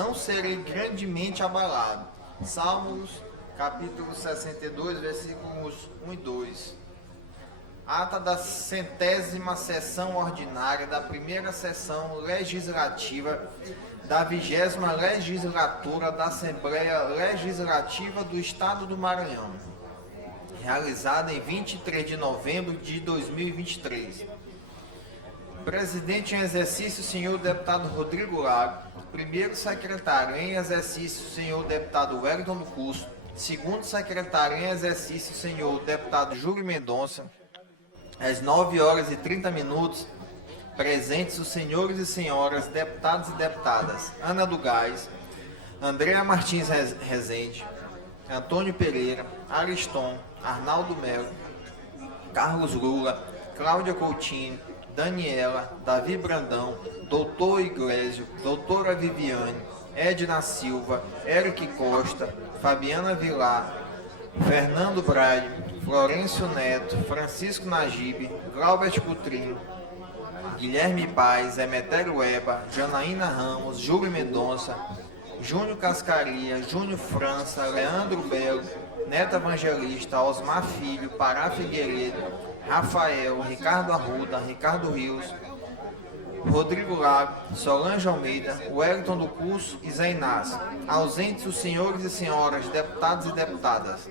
não serei grandemente abalado. Salmos, capítulo 62, versículos 1 e 2. Ata da 100ª sessão ordinária da primeira sessão legislativa da 20ª legislatura da Assembleia Legislativa do Estado do Maranhão, realizada em 23 de novembro de 2023. Presidente em exercício, senhor deputado Rodrigo Lago. Primeiro secretário em exercício, senhor deputado Wellington do Curso. Segundo secretário em exercício, senhor deputado Júlio Mendonça. Às 9h30, presentes os senhores e senhoras, deputados e deputadas Ana do Gás, Andréa Martins Rezende, Antônio Pereira, Ariston, Arnaldo Melo, Carlos Lula, Cláudia Coutinho, Daniela, Davi Brandão, Doutor Iglesio, Doutora Viviane, Edna Silva, Eric Costa, Fabiana Vilar, Fernando Braide, Florencio Neto, Francisco Najib, Glaubert Coutrinho, Guilherme Paes, Emetério Eba, Janaína Ramos, Júlio Mendonça, Júnior Cascaria, Júnior França, Leandro Belo, Neto Evangelista, Osmar Filho, Pará Figueiredo, Rafael, Ricardo Arruda, Ricardo Rios, Rodrigo Lago, Solange Almeida, Wellington do Curso e Zé Inácio. Ausentes os senhores e senhoras, deputados e deputadas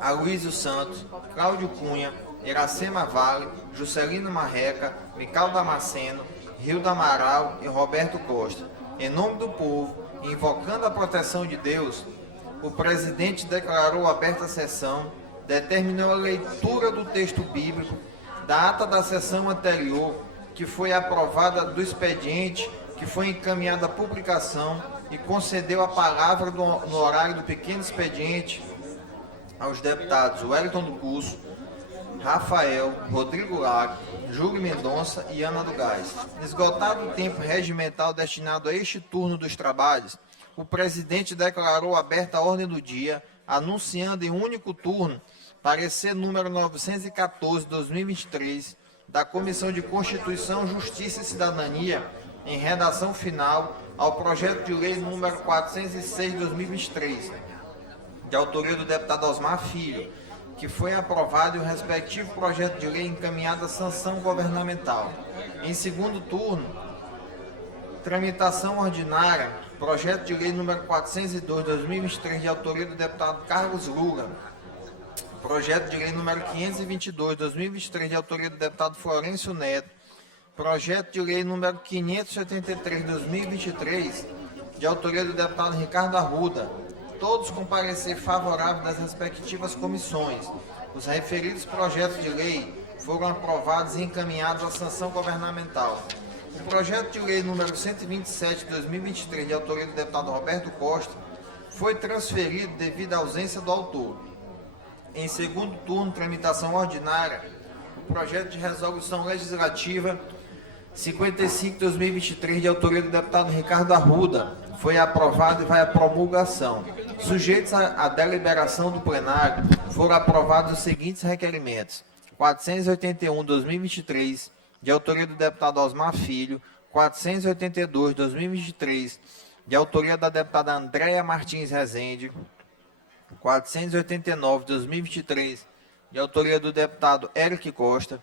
Aloysio Santos, Cláudio Cunha, Iracema Vale, Juscelino Marreca, Mical Damasceno, Hilda Amaral e Roberto Costa. Em nome do povo, invocando a proteção de Deus, o presidente declarou aberta a sessão, determinou a leitura do texto bíblico da ata da sessão anterior, que foi aprovada do expediente, que foi encaminhada à publicação, e concedeu a palavra no horário do pequeno expediente aos deputados Wellington do Curso, Rafael, Rodrigo Lago, Júlio Mendonça e Ana do Gás. Esgotado o tempo regimental destinado a este turno dos trabalhos, o presidente declarou aberta a ordem do dia, anunciando em único turno parecer número 914/2023 da Comissão de Constituição, Justiça e Cidadania, em redação final ao projeto de lei número 406/2023, de autoria do deputado Osmar Filho, que foi aprovado e o respectivo projeto de lei encaminhado à sanção governamental. Em segundo turno, tramitação ordinária, projeto de lei número 402/2023, de autoria do deputado Carlos Lula, projeto de lei número 522/2023, de autoria do deputado Florencio Neto, projeto de lei número 573/2023, de autoria do deputado Ricardo Arruda, todos com parecer favorável das respectivas comissões. Os referidos projetos de lei foram aprovados e encaminhados à sanção governamental. O projeto de lei número 127/2023, de autoria do deputado Roberto Costa, foi transferido devido à ausência do autor. Em segundo turno, tramitação ordinária, o projeto de resolução legislativa 55/2023, de autoria do deputado Ricardo Arruda, foi aprovado e vai à promulgação. Sujeitos à deliberação do plenário, foram aprovados os seguintes requerimentos: 481/2023, de autoria do deputado Osmar Filho, 482/2023, de autoria da deputada Andréa Martins Rezende, 489/2023, de autoria do deputado Eric Costa,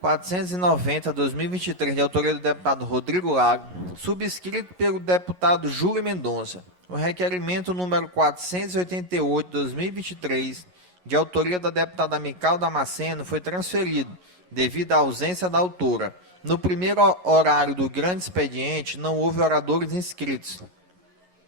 490/2023, de autoria do deputado Rodrigo Lago, subscrito pelo deputado Júlio Mendonça. O requerimento número 488/2023, de autoria da deputada Mical Damasceno, foi transferido devido à ausência da autora. No primeiro horário do grande expediente, não houve oradores inscritos.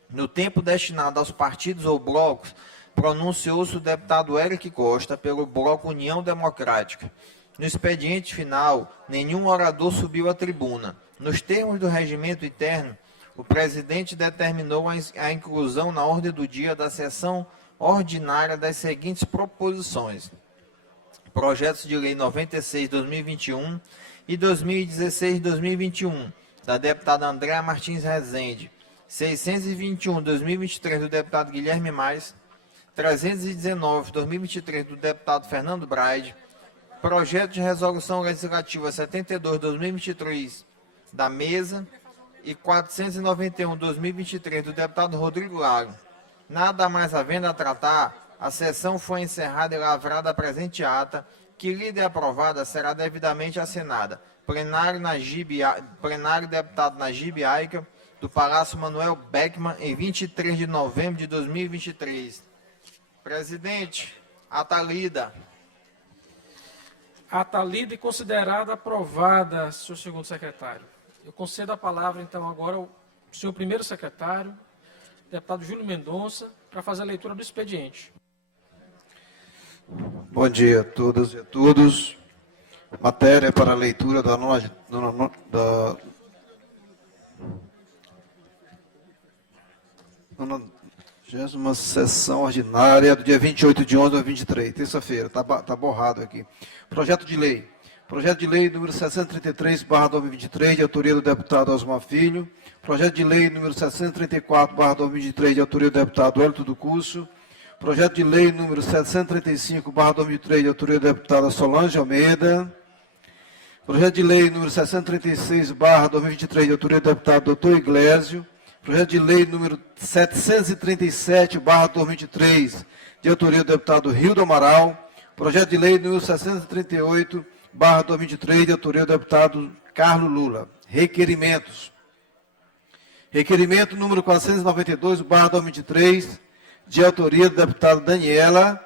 No tempo destinado aos partidos ou blocos, pronunciou-se o deputado Eric Costa, pelo bloco União Democrática. No expediente final, nenhum orador subiu à tribuna. Nos termos do regimento interno, o presidente determinou a inclusão na ordem do dia da sessão ordinária das seguintes proposições: projetos de lei 96/2021 e 2016/2021, da deputada Andréa Martins Rezende, 621/2023, do deputado Guilherme Mais, 319/2023, do deputado Fernando Braide, projeto de resolução legislativa 72/2023, da mesa, e 491/2023 do deputado Rodrigo Lago, nada mais havendo a tratar, a sessão foi encerrada e lavrada a presente ata, que lida e aprovada será devidamente assinada. Plenário deputado Najib Aica, do Palácio Manuel Beckmann, em 23 de novembro de 2023. Presidente, ata lida. Ata lida e considerada aprovada, senhor segundo secretário. Eu concedo a palavra, então, agora ao senhor primeiro secretário, deputado Júlio Mendonça, para fazer a leitura do expediente. Bom dia a todas e a todos. Matéria para a leitura da 90ª sessão ordinária do dia 28 de 11 de 2023, terça-feira. Está borrado aqui. Projeto de lei. Projeto de lei número 633/2023, de autoria do deputado Osmar Filho. Projeto de lei número 634/2023, de autoria do deputado Hélito do Curso. Projeto de lei número 735/2023, de autoria da deputada Solange Almeida. Projeto de lei número 736/2023, de autoria do deputado Dr. Iglesio. Projeto de lei número 737/2023, de autoria do deputado Rildo Amaral. Projeto de lei número 638/2023, de autoria do deputado Carlos Lula. Requerimentos. Requerimento número 492/2023, de autoria do deputado Daniela.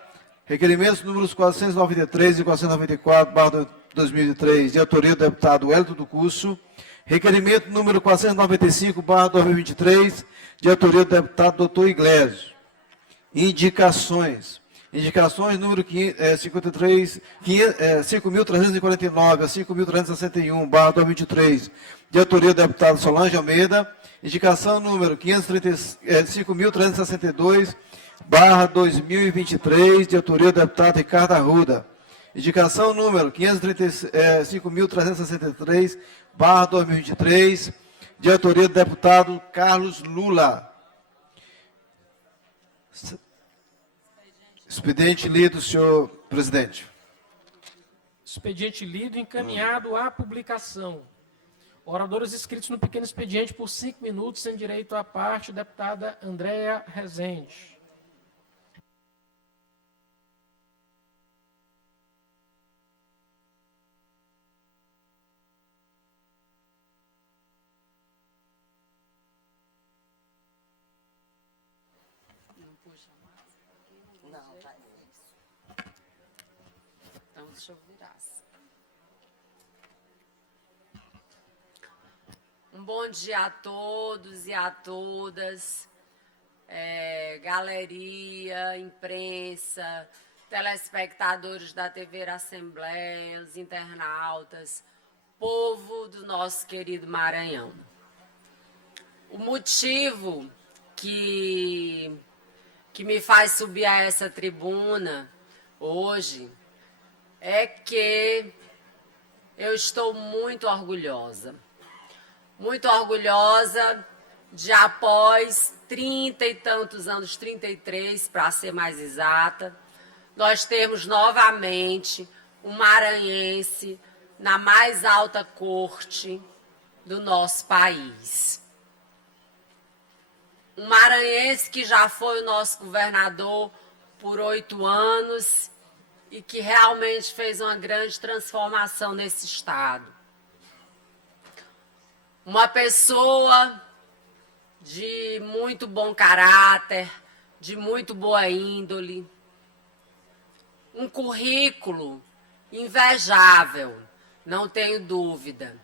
Requerimentos números 493 e 494/2003, de autoria do deputado Hélito do Curso. Requerimento número 495/2023, de autoria do deputado Dr. Iglesio. Indicações. Indicações número 5.349 a 5.361/2023, de autoria do deputado Solange Almeida. Indicação número 5.362/2023, de autoria do deputado Ricardo Arruda. Indicação número 5.363/2023, de autoria do deputado Carlos Lula. Expediente lido, senhor presidente. Expediente lido e encaminhado à publicação. Oradores inscritos no pequeno expediente por 5 minutos, sem direito à parte, deputada Andréa Rezende. Não, vai isso. Então, deixa eu virar. Um bom dia a todos e a todas, galeria, imprensa, telespectadores da TV Assembleia, os internautas, povo do nosso querido Maranhão. O motivo que me faz subir a essa tribuna hoje é que eu estou muito orgulhosa de, após 30 e tantos anos, 33 para ser mais exata, nós temos novamente um maranhense na mais alta corte do nosso país. Um maranhense que já foi o nosso governador por 8 anos e que realmente fez uma grande transformação nesse estado. Uma pessoa de muito bom caráter, de muito boa índole, um currículo invejável, não tenho dúvida,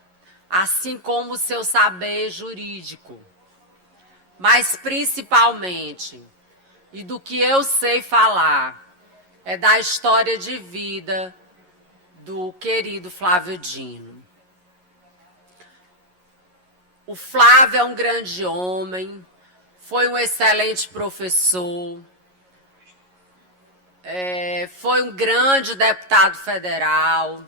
assim como o seu saber jurídico, mas principalmente, e do que eu sei falar, é da história de vida do querido Flávio Dino. O Flávio é um grande homem, foi um excelente professor, foi um grande deputado federal,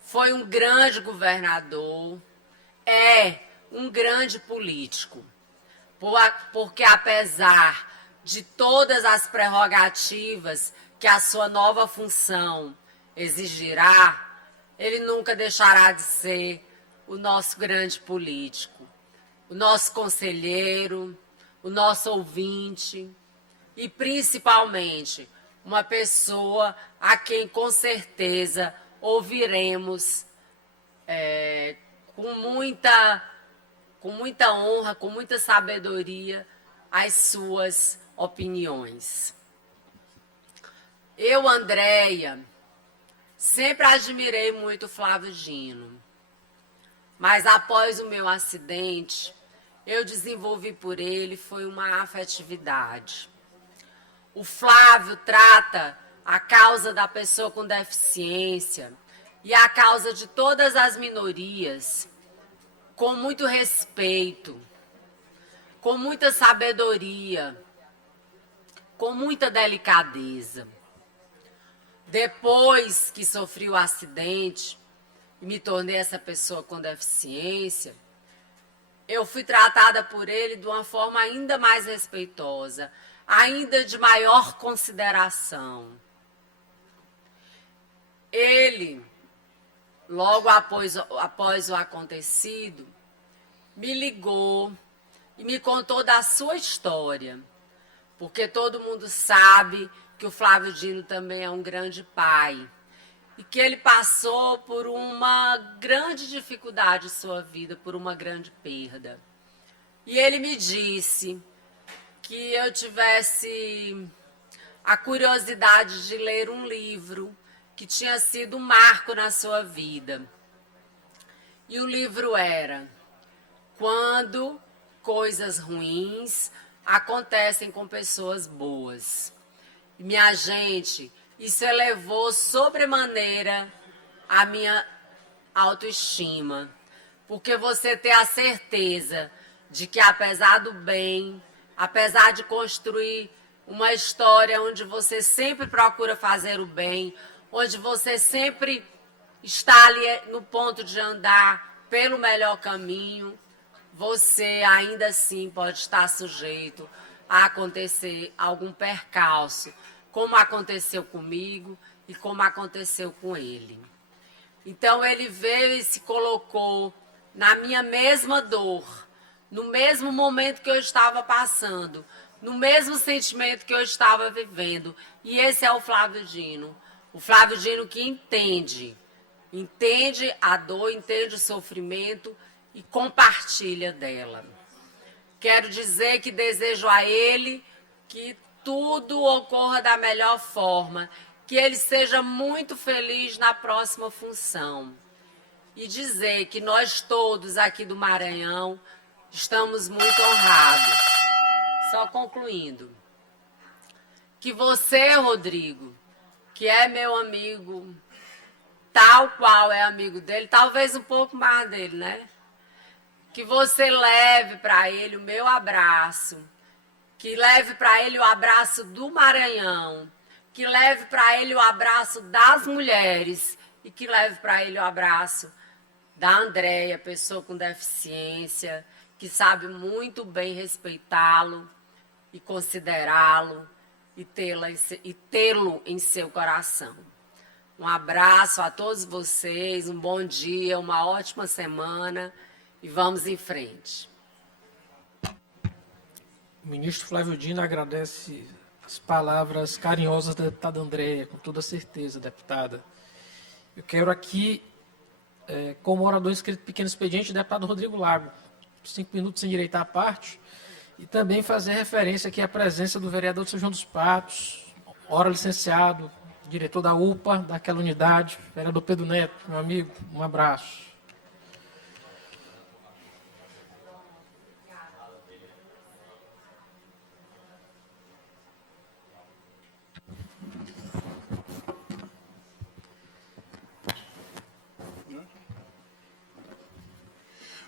foi um grande governador, é um grande político, porque apesar de todas as prerrogativas que a sua nova função exigirá, ele nunca deixará de ser o nosso grande político. o nosso conselheiro, o nosso ouvinte e, principalmente, uma pessoa a quem, com certeza, ouviremos com muita honra, com muita sabedoria, as suas opiniões. Eu, Andréia, sempre admirei muito o Flávio Dino, mas após o meu acidente, eu desenvolvi por ele foi uma afetividade. O Flávio trata a causa da pessoa com deficiência e a causa de todas as minorias com muito respeito, com muita sabedoria, com muita delicadeza. Depois que sofri o acidente e me tornei essa pessoa com deficiência, eu fui tratada por ele de uma forma ainda mais respeitosa, ainda de maior consideração. Ele, logo após o acontecido, me ligou e me contou da sua história, porque todo mundo sabe que o Flávio Dino também é um grande pai e que ele passou por uma grande dificuldade em sua vida, por uma grande perda. E ele me disse que eu tivesse a curiosidade de ler um livro que tinha sido um marco na sua vida. E o livro era Quando Coisas Ruins Acontecem com Pessoas Boas. E, minha gente, isso elevou sobremaneira a minha autoestima, porque você ter a certeza de que, apesar do bem, apesar de construir uma história onde você sempre procura fazer o bem, onde você sempre está ali no ponto de andar pelo melhor caminho, você ainda assim pode estar sujeito a acontecer algum percalço, como aconteceu comigo e como aconteceu com ele. Então ele veio e se colocou na minha mesma dor, no mesmo momento que eu estava passando, no mesmo sentimento que eu estava vivendo. E esse é o Flávio Dino. O Flávio Dino que entende a dor, entende o sofrimento e compartilha dela. Quero dizer que desejo a ele que tudo ocorra da melhor forma, que ele seja muito feliz na próxima função. E dizer que nós todos aqui do Maranhão estamos muito honrados. Só concluindo, que você, Rodrigo, que é meu amigo, tal qual é amigo dele, talvez um pouco mais dele, né? Que você leve para ele o meu abraço, que leve para ele o abraço do Maranhão, que leve para ele o abraço das mulheres e que leve para ele o abraço da Andréia, pessoa com deficiência, que sabe muito bem respeitá-lo e considerá-lo e tê-lo em seu coração. Um abraço a todos vocês, um bom dia, uma ótima semana e vamos em frente. O ministro Flávio Dino agradece as palavras carinhosas da deputada Andréia, com toda certeza, deputada. Eu quero aqui, como orador inscrito no pequeno expediente, o deputado Rodrigo Lago, 5 minutos sem direito à parte, e também fazer referência aqui à presença do vereador de São João dos Patos, ora licenciado, diretor da UPA, daquela unidade, vereador Pedro Neto, meu amigo, um abraço.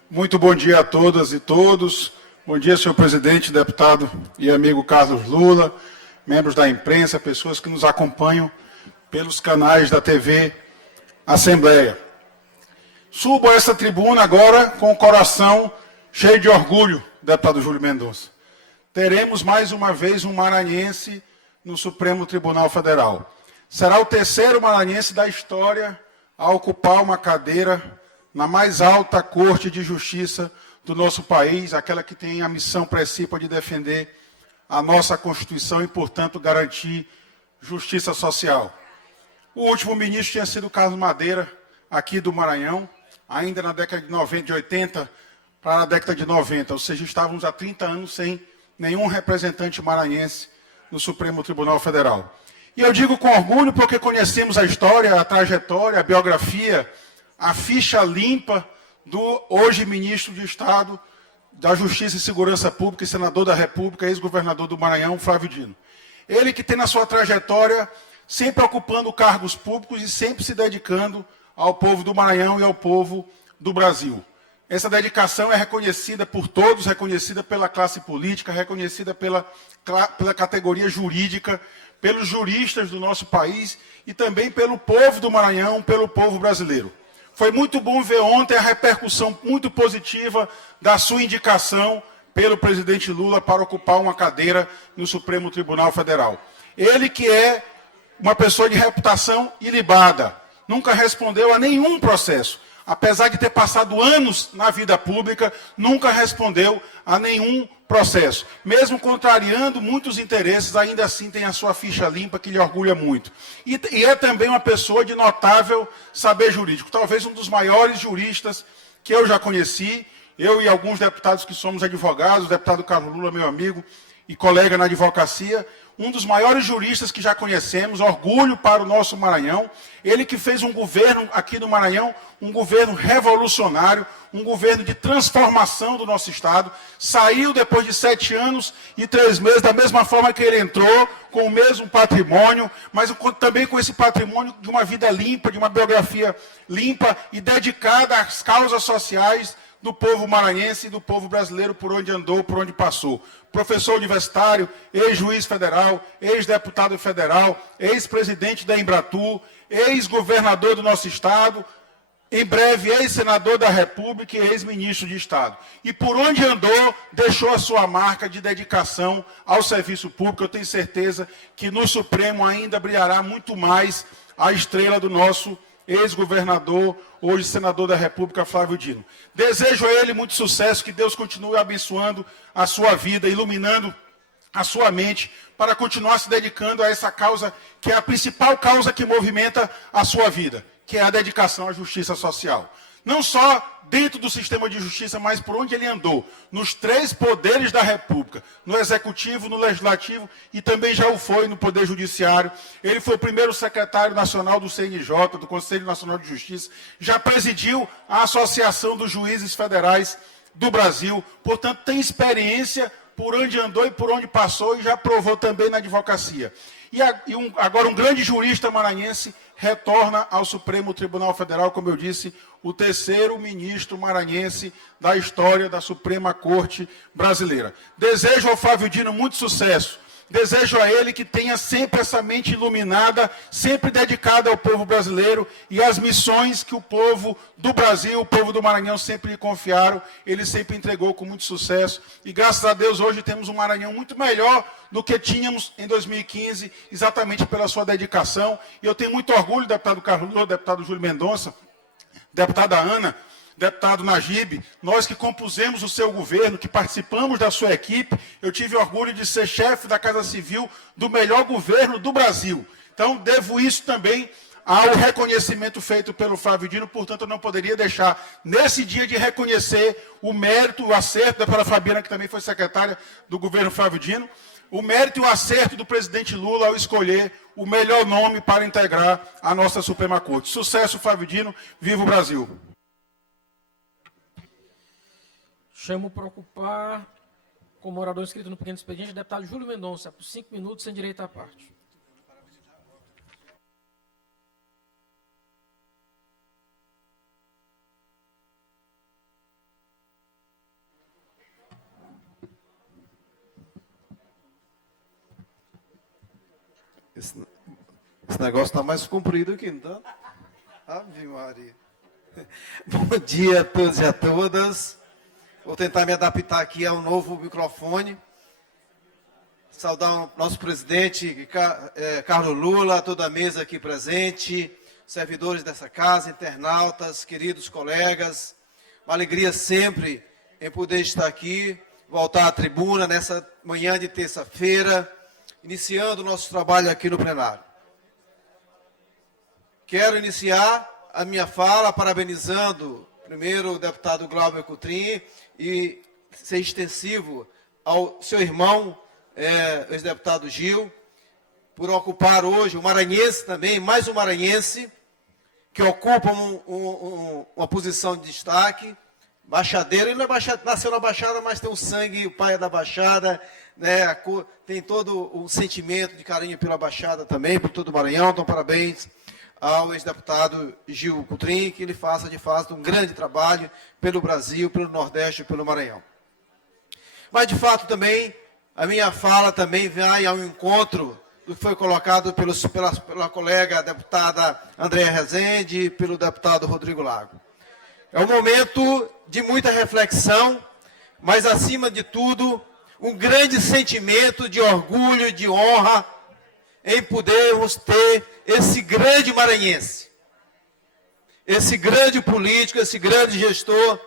Muito bom dia a todas e todos. Bom dia, senhor presidente, deputado e amigo Carlos Lula, membros da imprensa, pessoas que nos acompanham pelos canais da TV Assembleia. Subo a essa tribuna agora com o coração cheio de orgulho, deputado Júlio Mendonça. Teremos mais uma vez um maranhense no Supremo Tribunal Federal. Será o terceiro maranhense da história a ocupar uma cadeira na mais alta Corte de Justiça do nosso país, aquela que tem a missão principal de defender a nossa Constituição e, portanto, garantir justiça social. O último ministro tinha sido Carlos Madeira, aqui do Maranhão, ainda na década de 90, de 80 para a década de 90, ou seja, estávamos há 30 anos sem nenhum representante maranhense no Supremo Tribunal Federal. E eu digo com orgulho porque conhecemos a história, a trajetória, a biografia, a ficha limpa do hoje ministro de Estado da Justiça e Segurança Pública e senador da República, ex-governador do Maranhão, Flávio Dino. Ele que tem na sua trajetória sempre ocupando cargos públicos e sempre se dedicando ao povo do Maranhão e ao povo do Brasil. Essa dedicação é reconhecida por todos, reconhecida pela classe política, reconhecida pela categoria jurídica, pelos juristas do nosso país e também pelo povo do Maranhão, pelo povo brasileiro. Foi muito bom ver ontem a repercussão muito positiva da sua indicação pelo presidente Lula para ocupar uma cadeira no Supremo Tribunal Federal. Ele que é uma pessoa de reputação ilibada, nunca respondeu a nenhum processo. Apesar de ter passado anos na vida pública, nunca respondeu a nenhum processo. Mesmo contrariando muitos interesses, ainda assim tem a sua ficha limpa, que lhe orgulha muito. E é também uma pessoa de notável saber jurídico. Talvez um dos maiores juristas que eu já conheci, eu e alguns deputados que somos advogados, o deputado Carlos Lula, meu amigo e colega na advocacia, um dos maiores juristas que já conhecemos, orgulho para o nosso Maranhão. Ele que fez um governo aqui no Maranhão, um governo revolucionário, um governo de transformação do nosso Estado. Saiu depois de 7 anos e 3 meses, da mesma forma que ele entrou, com o mesmo patrimônio, mas também com esse patrimônio de uma vida limpa, de uma biografia limpa e dedicada às causas sociais do povo maranhense e do povo brasileiro por onde andou, por onde passou. Professor universitário, ex-juiz federal, ex-deputado federal, ex-presidente da Embratur, ex-governador do nosso Estado, em breve ex-senador da República e ex-ministro de Estado. E por onde andou, deixou a sua marca de dedicação ao serviço público. Eu tenho certeza que no Supremo ainda brilhará muito mais a estrela do nosso ex-governador, hoje senador da República, Flávio Dino. Desejo a ele muito sucesso, que Deus continue abençoando a sua vida, iluminando a sua mente, para continuar se dedicando a essa causa, que é a principal causa que movimenta a sua vida, que é a dedicação à justiça social. Não só dentro do sistema de justiça, mas por onde ele andou, nos 3 poderes da República, no Executivo, no Legislativo e também já o foi no Poder Judiciário. Ele foi o primeiro secretário nacional do CNJ, do Conselho Nacional de Justiça, já presidiu a Associação dos Juízes Federais do Brasil, portanto tem experiência por onde andou e por onde passou e já provou também na advocacia. Agora um grande jurista maranhense retorna ao Supremo Tribunal Federal, como eu disse, o 3º ministro maranhense da história da Suprema Corte Brasileira. Desejo ao Flávio Dino muito sucesso. Desejo a ele que tenha sempre essa mente iluminada, sempre dedicada ao povo brasileiro e às missões que o povo do Brasil, o povo do Maranhão sempre lhe confiaram. Ele sempre entregou com muito sucesso. E graças a Deus hoje temos um Maranhão muito melhor do que tínhamos em 2015, exatamente pela sua dedicação. E eu tenho muito orgulho, deputado Carlos Lula, deputado Júlio Mendonça, deputada Ana, deputado Najib, nós que compusemos o seu governo, que participamos da sua equipe, eu tive orgulho de ser chefe da Casa Civil do melhor governo do Brasil. Então, devo isso também ao reconhecimento feito pelo Flávio Dino, portanto, eu não poderia deixar, nesse dia, de reconhecer o mérito, o acerto da Fabiana, que também foi secretária do governo Flávio Dino, o mérito e o acerto do presidente Lula ao escolher o melhor nome para integrar a nossa Suprema Corte. Sucesso, Flávio Dino, viva o Brasil! Chamo para ocupar, como orador inscrito no pequeno expediente, o deputado Júlio Mendonça, por 5 minutos, sem direito à parte. Esse negócio está mais comprido aqui, não está? Ave Maria. Bom dia a todos e a todas. Vou tentar me adaptar aqui ao novo microfone. Saudar o nosso presidente, Carlos Lula, toda a mesa aqui presente, servidores dessa casa, internautas, queridos colegas. Uma alegria sempre em poder estar aqui, voltar à tribuna nessa manhã de terça-feira, iniciando o nosso trabalho aqui no plenário. Quero iniciar a minha fala parabenizando, primeiro, o deputado Glauber Coutrin e ser extensivo ao seu irmão, ex-deputado Gil, por ocupar hoje, o maranhense também, mais um maranhense, que ocupa uma posição de destaque, baixadeiro. Ele nasceu na Baixada, mas tem um sangue, o pai é da Baixada, né, tem todo um sentimento de carinho pela Baixada também, por todo o Maranhão. Então, parabéns ao ex-deputado Gil Coutrin, que ele faça, de fato, um grande trabalho pelo Brasil, pelo Nordeste e pelo Maranhão. Mas, de fato, também, a minha fala também vai ao encontro do que foi colocado pela colega deputada Andréa Rezende e pelo deputado Rodrigo Lago. É um momento de muita reflexão, mas, acima de tudo, um grande sentimento de orgulho, de honra, em podermos ter esse grande maranhense, esse grande político, esse grande gestor,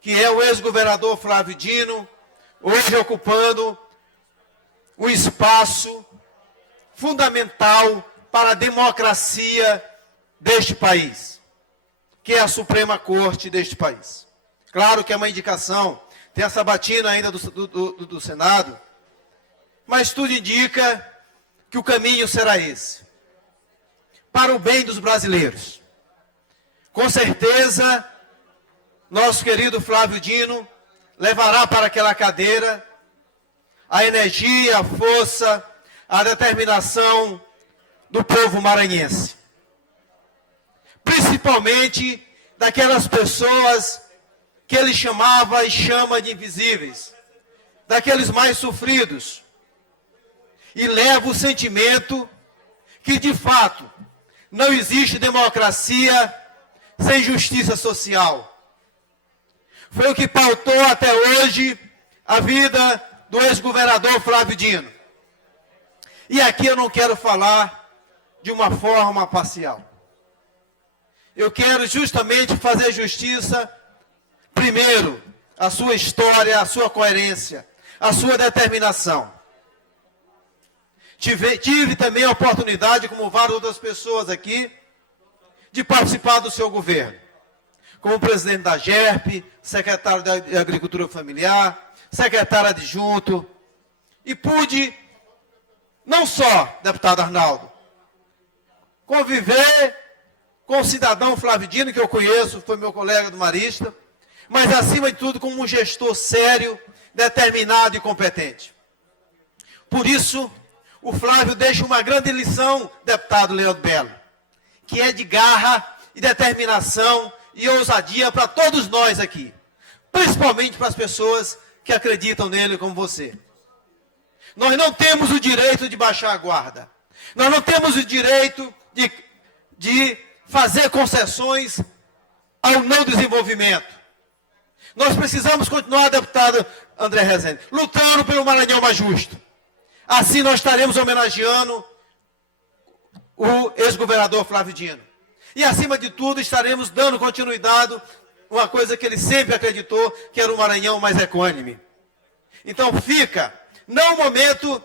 que é o ex-governador Flávio Dino, hoje ocupando um espaço fundamental para a democracia deste país, que é a Suprema Corte deste país. Claro que é uma indicação, tem a sabatina ainda do Senado, mas tudo indica que o caminho será esse, para o bem dos brasileiros. Com certeza, nosso querido Flávio Dino levará para aquela cadeira a energia, a força, a determinação do povo maranhense. Principalmente daquelas pessoas que ele chamava e chama de invisíveis, daqueles mais sofridos. E leva o sentimento que, de fato, não existe democracia sem justiça social. Foi o que pautou até hoje a vida do ex-governador Flávio Dino. E aqui eu não quero falar de uma forma parcial. Eu quero justamente fazer justiça, primeiro, à sua história, à sua coerência, à sua determinação. Tive também a oportunidade, como várias outras pessoas aqui, de participar do seu governo. Como presidente da GERP, secretário de Agricultura Familiar, secretário adjunto, e pude, não só, deputado Arnaldo, conviver com o cidadão Flávio Dino, que eu conheço, foi meu colega do Marista, mas, acima de tudo, como um gestor sério, determinado e competente. Por isso, o Flávio deixa uma grande lição, deputado Leandro Belo, que é de garra e determinação e ousadia para todos nós aqui, principalmente para as pessoas que acreditam nele como você. Nós não temos o direito de baixar a guarda. Nós não temos o direito de fazer concessões ao não desenvolvimento. Nós precisamos continuar, deputado André Rezende, lutando pelo Maranhão mais justo. Assim nós estaremos homenageando o ex-governador Flávio Dino. E, acima de tudo, estaremos dando continuidade a uma coisa que ele sempre acreditou, que era o Maranhão mais equânime. Então fica, não um momento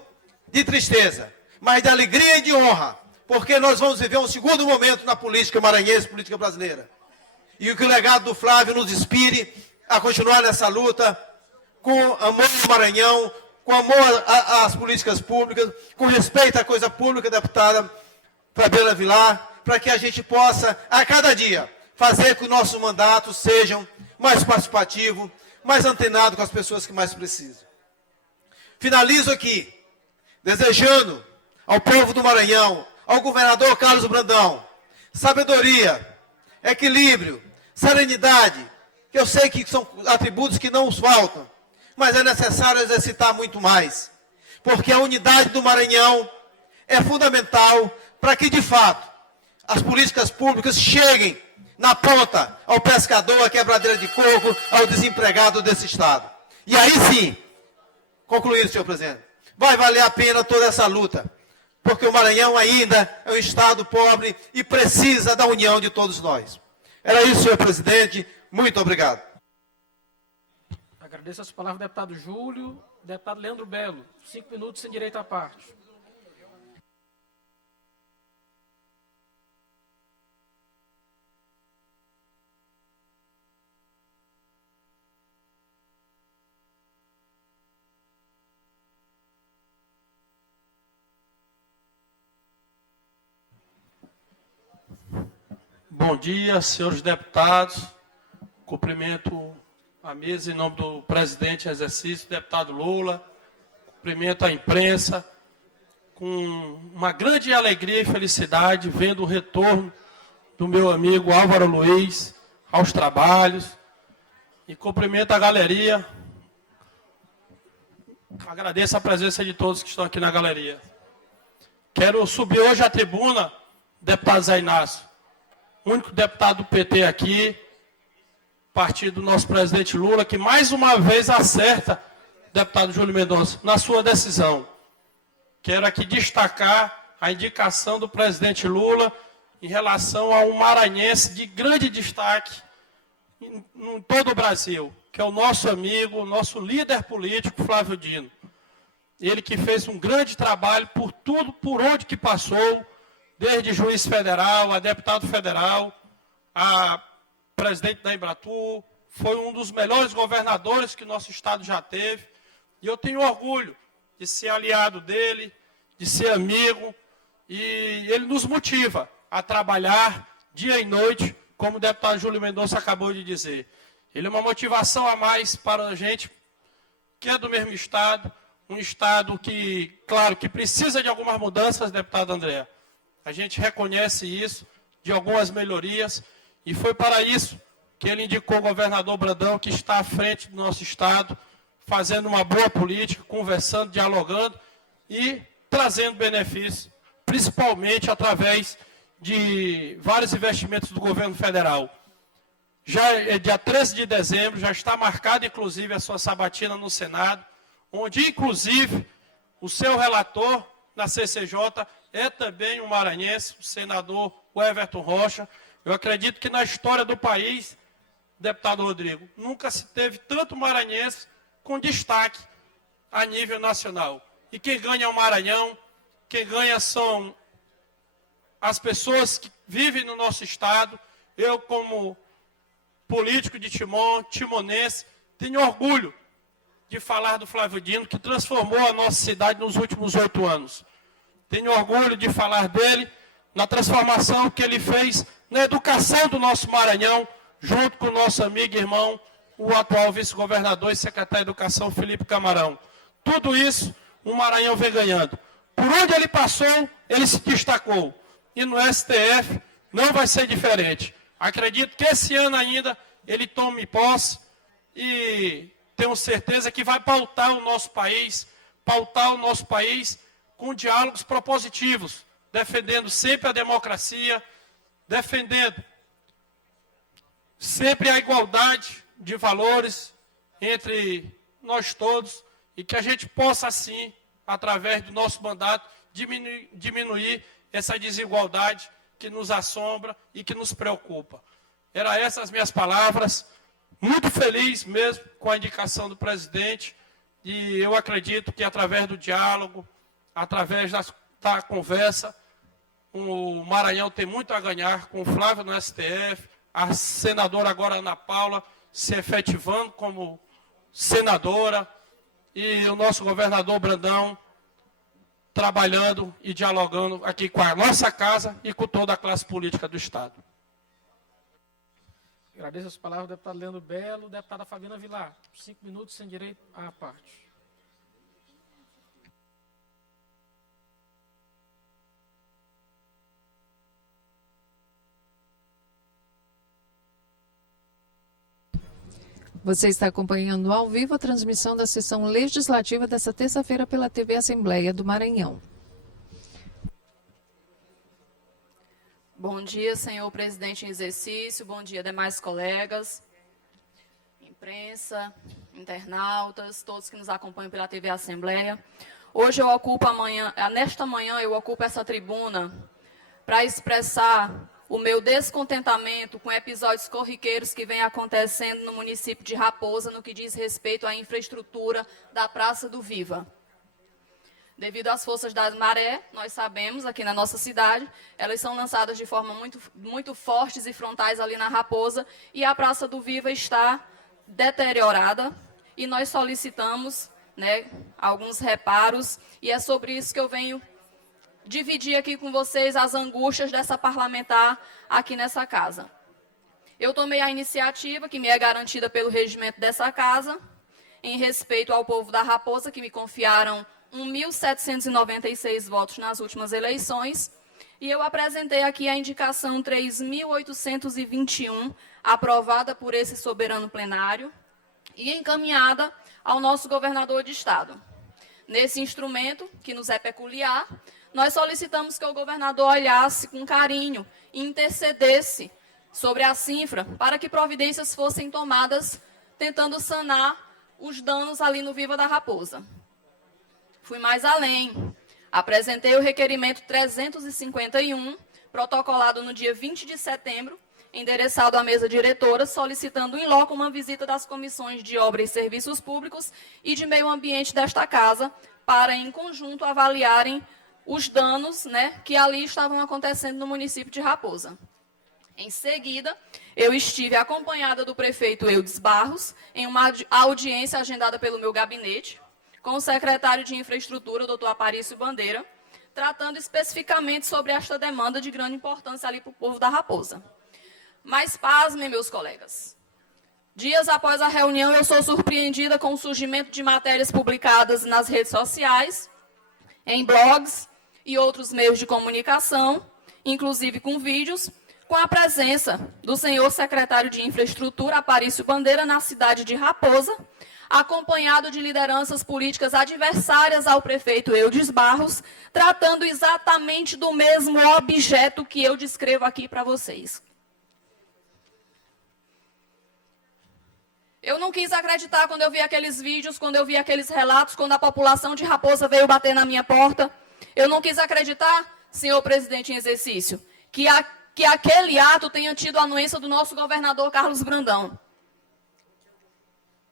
de tristeza, mas de alegria e de honra, porque nós vamos viver um segundo momento na política maranhense, política brasileira. E que o legado do Flávio nos inspire a continuar nessa luta, com amor ao Maranhão, com amor às políticas públicas, com respeito à coisa pública, deputada Fabiana Vilar, para que a gente possa, a cada dia, fazer que os nossos mandatos sejam mais participativos, mais antenados com as pessoas que mais precisam. Finalizo aqui, desejando ao povo do Maranhão, ao governador Carlos Brandão, sabedoria, equilíbrio, serenidade, que eu sei que são atributos que não nos faltam, mas é necessário exercitar muito mais, porque a unidade do Maranhão é fundamental para que, de fato, as políticas públicas cheguem na ponta ao pescador, à quebradeira de coco, ao desempregado desse Estado. E aí sim, concluindo, senhor presidente, vai valer a pena toda essa luta, porque o Maranhão ainda é um Estado pobre e precisa da união de todos nós. Era isso, senhor presidente. Muito obrigado. Agradeço as palavras do deputado Júlio. Deputado Leandro Belo, 5 minutos sem direito à parte. Bom dia, senhores deputados. Cumprimento a mesa em nome do presidente em exercício, deputado Lula. Cumprimento a imprensa com uma grande alegria e felicidade, vendo o retorno do meu amigo Álvaro Luiz aos trabalhos. E cumprimento a galeria. Agradeço a presença de todos que estão aqui na galeria. Quero subir hoje à tribuna, deputado Zé Inácio, único deputado do PT aqui, partido do nosso presidente Lula, que mais uma vez acerta, deputado Júlio Mendonça, na sua decisão. Quero aqui destacar a indicação do presidente Lula em relação a um maranhense de grande destaque em todo o Brasil, que é o nosso amigo, o nosso líder político, Flávio Dino. Ele que fez um grande trabalho por tudo, por onde que passou, desde juiz federal, a deputado federal, a presidente da Embratur, foi um dos melhores governadores que nosso estado já teve. E eu tenho orgulho de ser aliado dele, de ser amigo, e ele nos motiva a trabalhar dia e noite, como o deputado Júlio Mendonça acabou de dizer. Ele é uma motivação a mais para a gente, que é do mesmo estado, um estado que, claro, que precisa de algumas mudanças, deputado André. A gente reconhece isso, de algumas melhorias, e foi para isso que ele indicou o governador Brandão, que está à frente do nosso estado, fazendo uma boa política, conversando, dialogando e trazendo benefícios, principalmente através de vários investimentos do governo federal. Já é dia 13 de dezembro, já está marcada, inclusive, a sua sabatina no Senado, onde, inclusive, o seu relator na CCJ é também um maranhense, o senador Everton Rocha. Eu acredito que na história do país, deputado Rodrigo, nunca se teve tanto maranhense com destaque a nível nacional. E quem ganha é o Maranhão, quem ganha são as pessoas que vivem no nosso estado. Eu, como político de Timon, timonense, tenho orgulho de falar do Flávio Dino, que transformou a nossa cidade nos últimos 8 anos. Tenho orgulho de falar dele na transformação que ele fez na educação do nosso Maranhão, junto com o nosso amigo e irmão, o atual vice-governador e secretário de Educação, Felipe Camarão. Tudo isso, o Maranhão vem ganhando. Por onde ele passou, ele se destacou. E no STF não vai ser diferente. Acredito que esse ano ainda ele tome posse e tenho certeza que vai pautar o nosso país com diálogos propositivos, defendendo sempre a democracia, defendendo sempre a igualdade de valores entre nós todos e que a gente possa, assim, através do nosso mandato, diminuir essa desigualdade que nos assombra e que nos preocupa. Eram essas as minhas palavras. Muito feliz mesmo com a indicação do presidente e eu acredito que através do diálogo, através da conversa, o Maranhão tem muito a ganhar com o Flávio no STF, a senadora agora Ana Paula se efetivando como senadora e o nosso governador Brandão trabalhando e dialogando aqui com a nossa casa e com toda a classe política do estado. Agradeço as palavras do deputado Leandro Belo, deputada Fabiana Vilar, 5 minutos sem direito à parte. Você está acompanhando ao vivo a transmissão da sessão legislativa desta terça-feira pela TV Assembleia do Maranhão. Bom dia, senhor presidente em exercício, bom dia, demais colegas, imprensa, internautas, todos que nos acompanham pela TV Assembleia. Hoje nesta manhã eu ocupo essa tribuna para expressar o meu descontentamento com episódios corriqueiros que vem acontecendo no município de Raposa no que diz respeito à infraestrutura da Praça do Viva. Devido às forças da maré, nós sabemos, aqui na nossa cidade, elas são lançadas de forma muito fortes e frontais ali na Raposa, e a Praça do Viva está deteriorada, e nós solicitamos, né, alguns reparos, e é sobre isso que eu venho dividir aqui com vocês as angústias dessa parlamentar aqui nessa casa. Eu tomei a iniciativa, que me é garantida pelo regimento dessa casa, em respeito ao povo da Raposa, que me confiaram 1.796 votos nas últimas eleições, e eu apresentei aqui a indicação 3.821, aprovada por esse soberano plenário e encaminhada ao nosso governador de Estado. Nesse instrumento, que nos é peculiar, nós solicitamos que o governador olhasse com carinho e intercedesse sobre a Cinfra para que providências fossem tomadas tentando sanar os danos ali no Viva da Raposa. Fui mais além. Apresentei o requerimento 351, protocolado no dia 20 de setembro, endereçado à mesa diretora, solicitando em loco uma visita das comissões de Obras e Serviços Públicos e de Meio Ambiente desta casa, para, em conjunto, avaliarem os danos, né, que ali estavam acontecendo no município de Raposa. Em seguida, eu estive acompanhada do prefeito Eudes Barros, em uma audiência agendada pelo meu gabinete, com o secretário de Infraestrutura, o doutor Aparício Bandeira, tratando especificamente sobre esta demanda de grande importância ali para o povo da Raposa. Mas pasmem, meus colegas. Dias após a reunião, eu sou surpreendida com o surgimento de matérias publicadas nas redes sociais, em blogs e outros meios de comunicação, inclusive com vídeos, com a presença do senhor secretário de Infraestrutura, Aparício Bandeira, na cidade de Raposa, acompanhado de lideranças políticas adversárias ao prefeito Eudes Barros, tratando exatamente do mesmo objeto que eu descrevo aqui para vocês. Eu não quis acreditar quando eu vi aqueles vídeos, quando eu vi aqueles relatos, quando a população de Raposa veio bater na minha porta. Eu não quis acreditar, senhor presidente em exercício, que aquele ato tenha tido a anuência do nosso governador Carlos Brandão.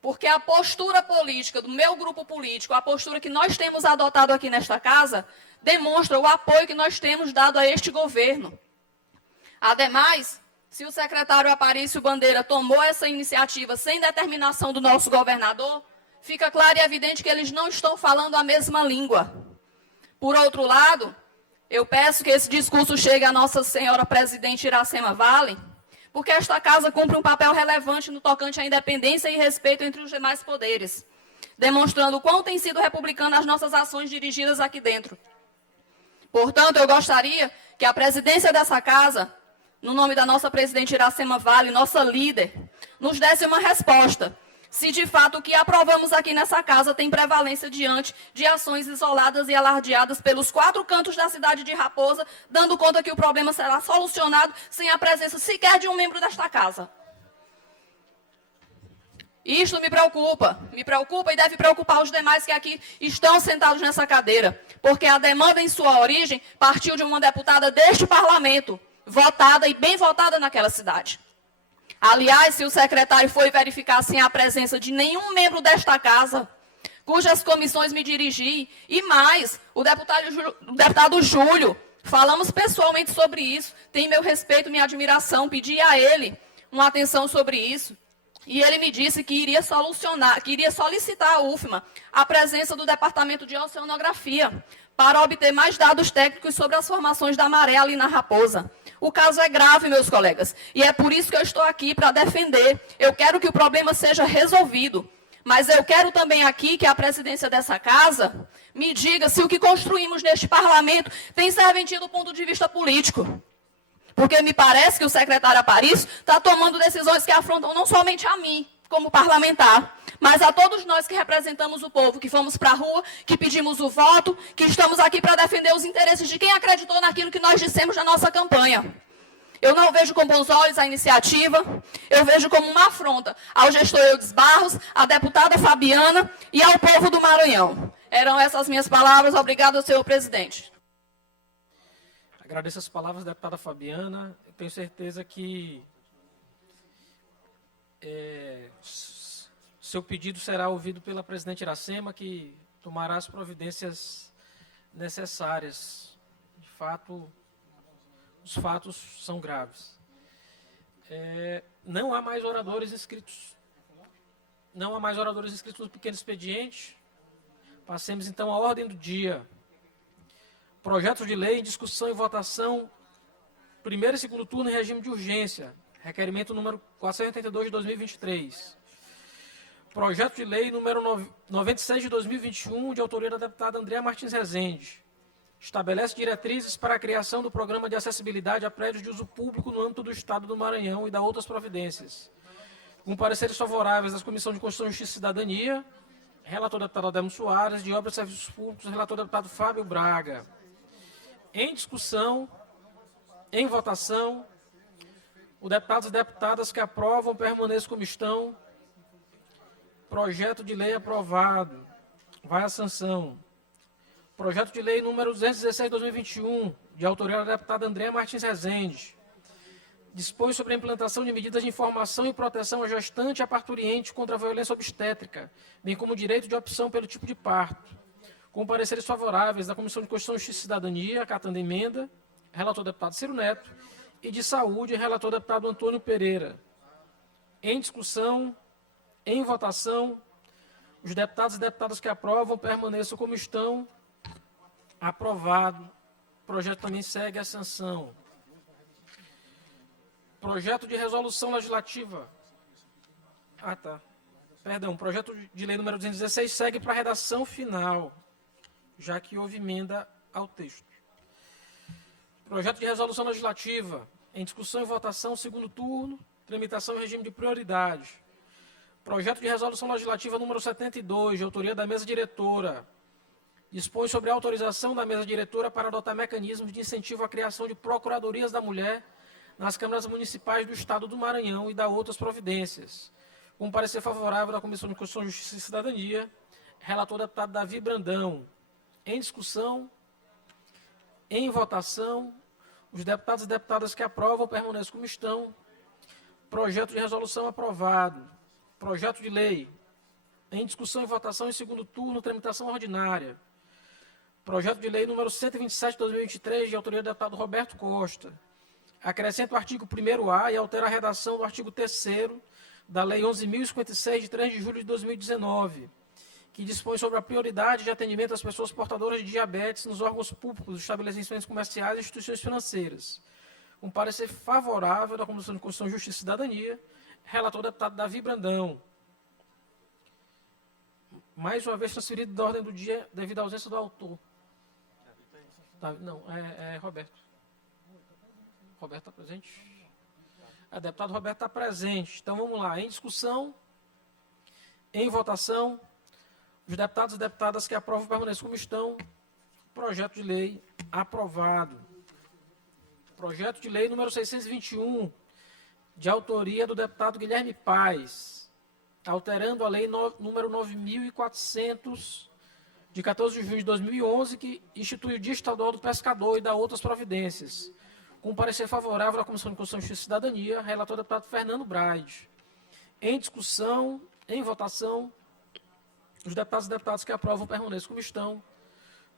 Porque a postura política do meu grupo político, a postura que nós temos adotado aqui nesta casa, demonstra o apoio que nós temos dado a este governo. Ademais, se o secretário Aparício Bandeira tomou essa iniciativa sem determinação do nosso governador, fica claro e evidente que eles não estão falando a mesma língua. Por outro lado, eu peço que esse discurso chegue à nossa senhora presidente Iracema Vale, porque esta casa cumpre um papel relevante no tocante à independência e respeito entre os demais poderes, demonstrando o quão tem sido republicana as nossas ações dirigidas aqui dentro. Portanto, eu gostaria que a presidência dessa casa, no nome da nossa presidente Iracema Vale, nossa líder, nos desse uma resposta, se de fato o que aprovamos aqui nessa casa tem prevalência diante de ações isoladas e alardeadas pelos 4 cantos da cidade de Raposa, dando conta que o problema será solucionado sem a presença sequer de um membro desta casa. Isto me preocupa e deve preocupar os demais que aqui estão sentados nessa cadeira, porque a demanda em sua origem partiu de uma deputada deste parlamento, votada e bem votada naquela cidade. Aliás, se o secretário foi verificar sem a presença de nenhum membro desta casa, cujas comissões me dirigi, e mais, o deputado Júlio, falamos pessoalmente sobre isso, tem meu respeito, minha admiração, pedi a ele uma atenção sobre isso, e ele me disse que iria solicitar à UFMA a presença do Departamento de Oceanografia para obter mais dados técnicos sobre as formações da maré ali na Raposa. O caso é grave, meus colegas, e é por isso que eu estou aqui para defender. Eu quero que o problema seja resolvido, mas eu quero também aqui que a presidência dessa casa me diga se o que construímos neste parlamento tem serventido do ponto de vista político. Porque me parece que o secretário Aparício está tomando decisões que afrontam não somente a mim, como parlamentar, mas a todos nós que representamos o povo, que fomos para a rua, que pedimos o voto, que estamos aqui para defender os interesses de quem acreditou naquilo que nós dissemos na nossa campanha. Eu não vejo com bons olhos a iniciativa, eu vejo como uma afronta ao gestor Eudes Barros, à deputada Fabiana e ao povo do Maranhão. Eram essas minhas palavras. Obrigada, senhor presidente. Agradeço as palavras da deputada Fabiana. Eu tenho certeza que seu pedido será ouvido pela presidente Iracema, que tomará as providências necessárias. De fato, os fatos são graves. Não há mais oradores inscritos. Não há mais oradores inscritos no pequeno expediente. Passemos, então, à ordem do dia. Projetos de lei em discussão e votação, primeiro e segundo turno em regime de urgência. Requerimento número 482 de 2023. Projeto de lei número 96 de 2021, de autoria da deputada Andréa Martins Rezende. Estabelece diretrizes para a criação do programa de acessibilidade a prédios de uso público no âmbito do Estado do Maranhão e da outras providências. Com pareceres favoráveis das Comissões de Constituição, Justiça e Cidadania, relator deputado Adelmo Soares, de Obras e Serviços Públicos, relator deputado Fábio Braga. Em discussão, em votação, os deputados e deputadas que aprovam permaneçam como estão. Projeto de lei aprovado. Vai à sanção. Projeto de lei número 216 de 2021, de autoria da deputada Andréa Martins Rezende. Dispõe sobre a implantação de medidas de informação e proteção à gestante e à parturiente contra a violência obstétrica, bem como o direito de opção pelo tipo de parto. Com pareceres favoráveis da Comissão de Constituição, Justiça e Cidadania, acatando a emenda, relator deputado Ciro Neto, e de Saúde, relator deputado Antônio Pereira. Em discussão, em votação, os deputados e deputadas que aprovam permaneçam como estão. Aprovado. O projeto também segue a sanção. Projeto de resolução legislativa. Projeto de lei número 216 segue para a redação final, já que houve emenda ao texto. Projeto de resolução legislativa, em discussão e votação, segundo turno, tramitação em regime de prioridade. Projeto de resolução legislativa número 72, de autoria da mesa diretora, dispõe sobre a autorização da mesa diretora para adotar mecanismos de incentivo à criação de procuradorias da mulher nas câmaras municipais do Estado do Maranhão e da outras providências. Com parecer favorável da Comissão de Constituição, Justiça e Cidadania, relator deputado Davi Brandão. Em discussão, em votação, os deputados e deputadas que aprovam permaneçam como estão. Projeto de resolução aprovado. Projeto de lei em discussão e votação em segundo turno, tramitação ordinária. Projeto de lei número 127 de 2023, de autoria do deputado Roberto Costa. Acrescenta o artigo 1º-A e altera a redação do artigo 3º da Lei 11.056, de 3 de julho de 2019, que dispõe sobre a prioridade de atendimento às pessoas portadoras de diabetes nos órgãos públicos, estabelecimentos comerciais e instituições financeiras. Com parecer favorável da Comissão de Constituição, Justiça e Cidadania, relator deputado Davi Brandão. Mais uma vez transferido da ordem do dia devido à ausência do autor. Não, é Roberto. Roberto está presente? A deputada Roberto está presente. Então vamos lá. Em discussão, em votação, os deputados e deputadas que aprovam permaneçam como estão. Projeto de lei aprovado. Projeto de lei número 621, de autoria do deputado Guilherme Paes, alterando a lei número 9.400, de 14 de junho de 2011, que institui o Dia Estadual do Pescador e dá outras providências. Com parecer favorável da Comissão de Constituição, Justiça e Cidadania, relator deputado Fernando Braide. Em discussão, em votação, os deputados e deputadas que aprovam permaneçam como estão.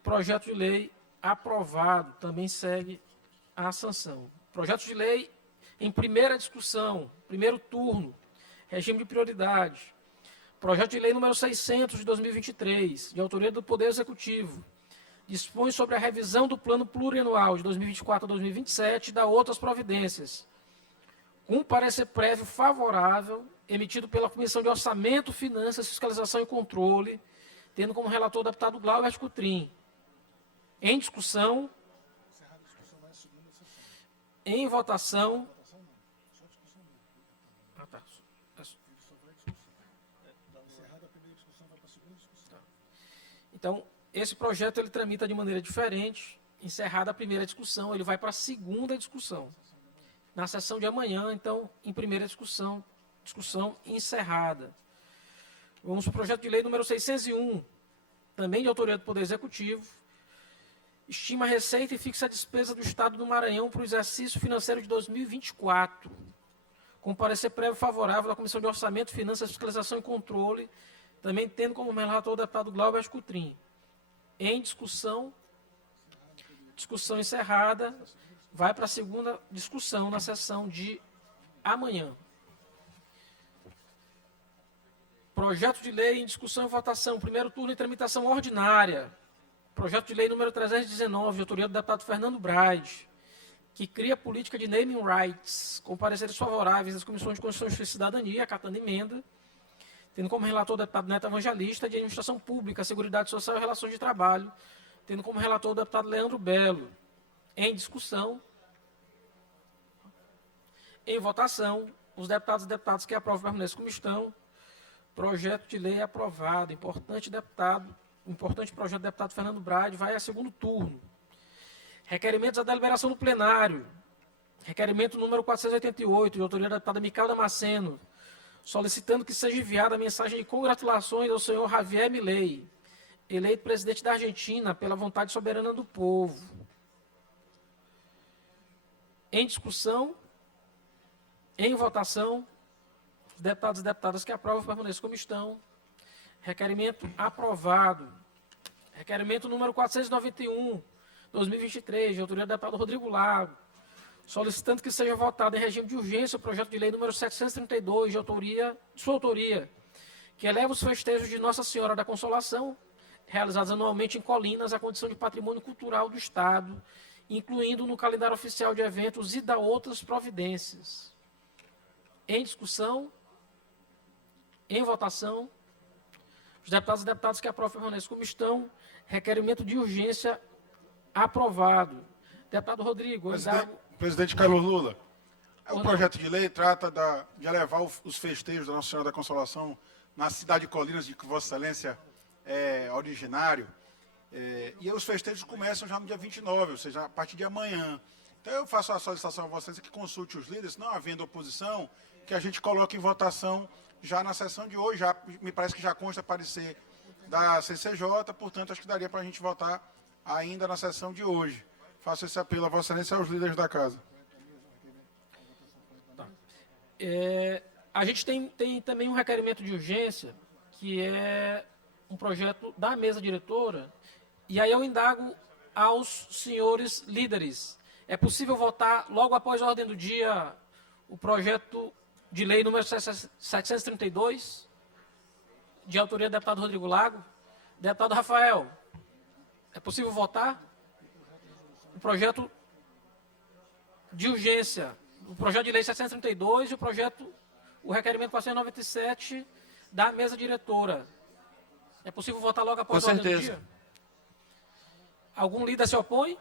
Projeto de lei aprovado. Também segue a sanção. Projeto de lei em primeira discussão, primeiro turno, regime de prioridade. Projeto de lei número 600 de 2023, de autoria do Poder Executivo, dispõe sobre a revisão do Plano Plurianual de 2024 a 2027 e dá outras providências. Com parecer prévio favorável, emitido pela Comissão de Orçamento, Finanças, Fiscalização e Controle, tendo como relator o deputado Glauber Cutrim. Em discussão, em votação. Então, esse projeto ele tramita de maneira diferente. Encerrada a primeira discussão, ele vai para a segunda discussão. Na sessão de amanhã, então, em primeira discussão encerrada. Vamos para o projeto de lei número 601, também de autoria do Poder Executivo, estima a receita e fixa a despesa do Estado do Maranhão para o exercício financeiro de 2024, com parecer prévio favorável da Comissão de Orçamento, Finanças, Fiscalização e Controle, também tendo como relator o deputado Glauber Coutrin. Em discussão encerrada, vai para a segunda discussão na sessão de amanhã. Projeto de lei em discussão e votação, primeiro turno em tramitação ordinária. Projeto de lei número 319, de autoria do deputado Fernando Braide, que cria política de naming rights, com pareceres favoráveis das comissões de Constituição, Justiça e Cidadania, acatando emenda, tendo como relator o deputado Neto Evangelista, de Administração Pública, Seguridade Social e Relações de Trabalho, tendo como relator o deputado Leandro Belo. Em discussão, em votação, os deputados e deputadas que aprovam permanecem como estão. Projeto de lei aprovado. Importante projeto do deputado Fernando Braide vai a segundo turno. Requerimentos à deliberação do plenário. Requerimento número 488, de autoria da deputada Micael Damasceno, solicitando que seja enviada a mensagem de congratulações ao senhor Javier Milei, eleito presidente da Argentina pela vontade soberana do povo. Em discussão, em votação, os deputados e deputadas que aprovam permaneçam como estão. Requerimento aprovado. Requerimento número 491, 2023, de autoria do deputado Rodrigo Lago, solicitando que seja votado em regime de urgência o projeto de lei número 732, de sua autoria, que eleva os festejos de Nossa Senhora da Consolação, realizados anualmente em Colinas, à condição de patrimônio cultural do Estado, incluindo no calendário oficial de eventos e da outras providências. Em discussão, em votação, os deputados e deputadas que aprovam permanecem como estão. Requerimento de urgência aprovado. Deputado Rodrigo. Presidente Carlos Lula, o projeto de lei trata de elevar os festejos da Nossa Senhora da Consolação na cidade de Colinas, de que Vossa Excelência é originário. E os festejos começam já no dia 29, ou seja, a partir de amanhã. Então eu faço a solicitação a Vossa Excelência que consulte os líderes, não havendo oposição, que a gente coloque em votação já na sessão de hoje. Já, me parece que já consta parecer da CCJ, portanto, acho que daria para a gente votar ainda na sessão de hoje. Faço esse apelo a Vossa Excelência e aos líderes da Casa. Tá. A gente tem também um requerimento de urgência, que é um projeto da mesa diretora, e aí eu indago aos senhores líderes. É possível votar logo após a ordem do dia o projeto de lei número 732, de autoria do deputado Rodrigo Lago? Deputado Rafael, é possível votar o projeto de urgência, o projeto de lei 732 e o requerimento 497 da mesa diretora? É possível votar logo após a ordem do dia? Algum líder se opõe?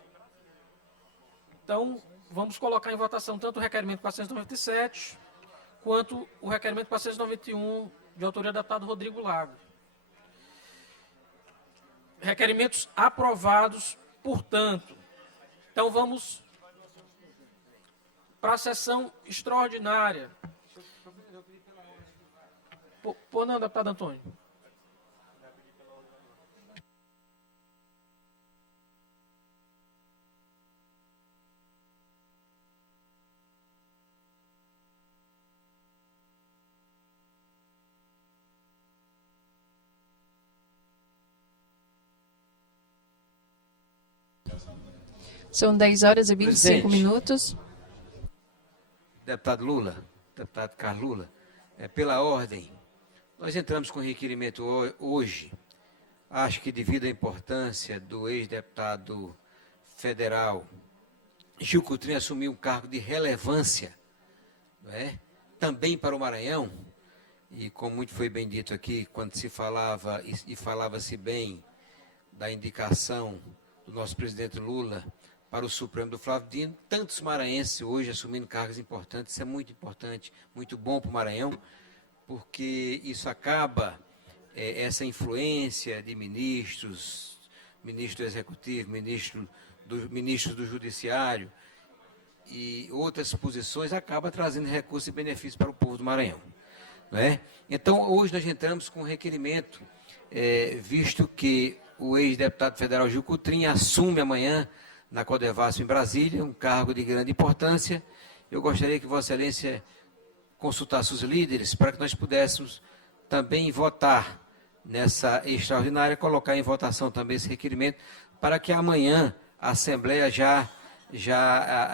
Então, vamos colocar em votação tanto o requerimento 497 quanto o requerimento 491, de autoria do deputado Rodrigo Lago. Requerimentos aprovados, portanto. Então, vamos para a sessão extraordinária. Por não, deputado Antônio. São 10 horas e 25 minutos. Deputado Lula, deputado Carlos Lula, pela ordem, nós entramos com requerimento hoje. Acho que devido à importância do ex-deputado federal Gil Coutrin assumir um cargo de relevância, não é? Também para o Maranhão, e como muito foi bem dito aqui, quando se falava e falava-se bem da indicação do nosso presidente Lula para o Supremo do Flávio Dino, tantos maranhenses hoje assumindo cargos importantes. Isso é muito importante, muito bom para o Maranhão, porque isso acaba, essa influência de ministros, ministro do Executivo, ministro do Judiciário e outras posições, acaba trazendo recursos e benefícios para o povo do Maranhão. Não é? Então, hoje nós entramos com um requerimento, visto que o ex-deputado federal Gil Coutrin assume amanhã na Codevasf em Brasília, um cargo de grande importância. Eu gostaria que Vossa Excelência consultasse os líderes para que nós pudéssemos também votar nessa extraordinária, colocar em votação também esse requerimento, para que amanhã a Assembleia já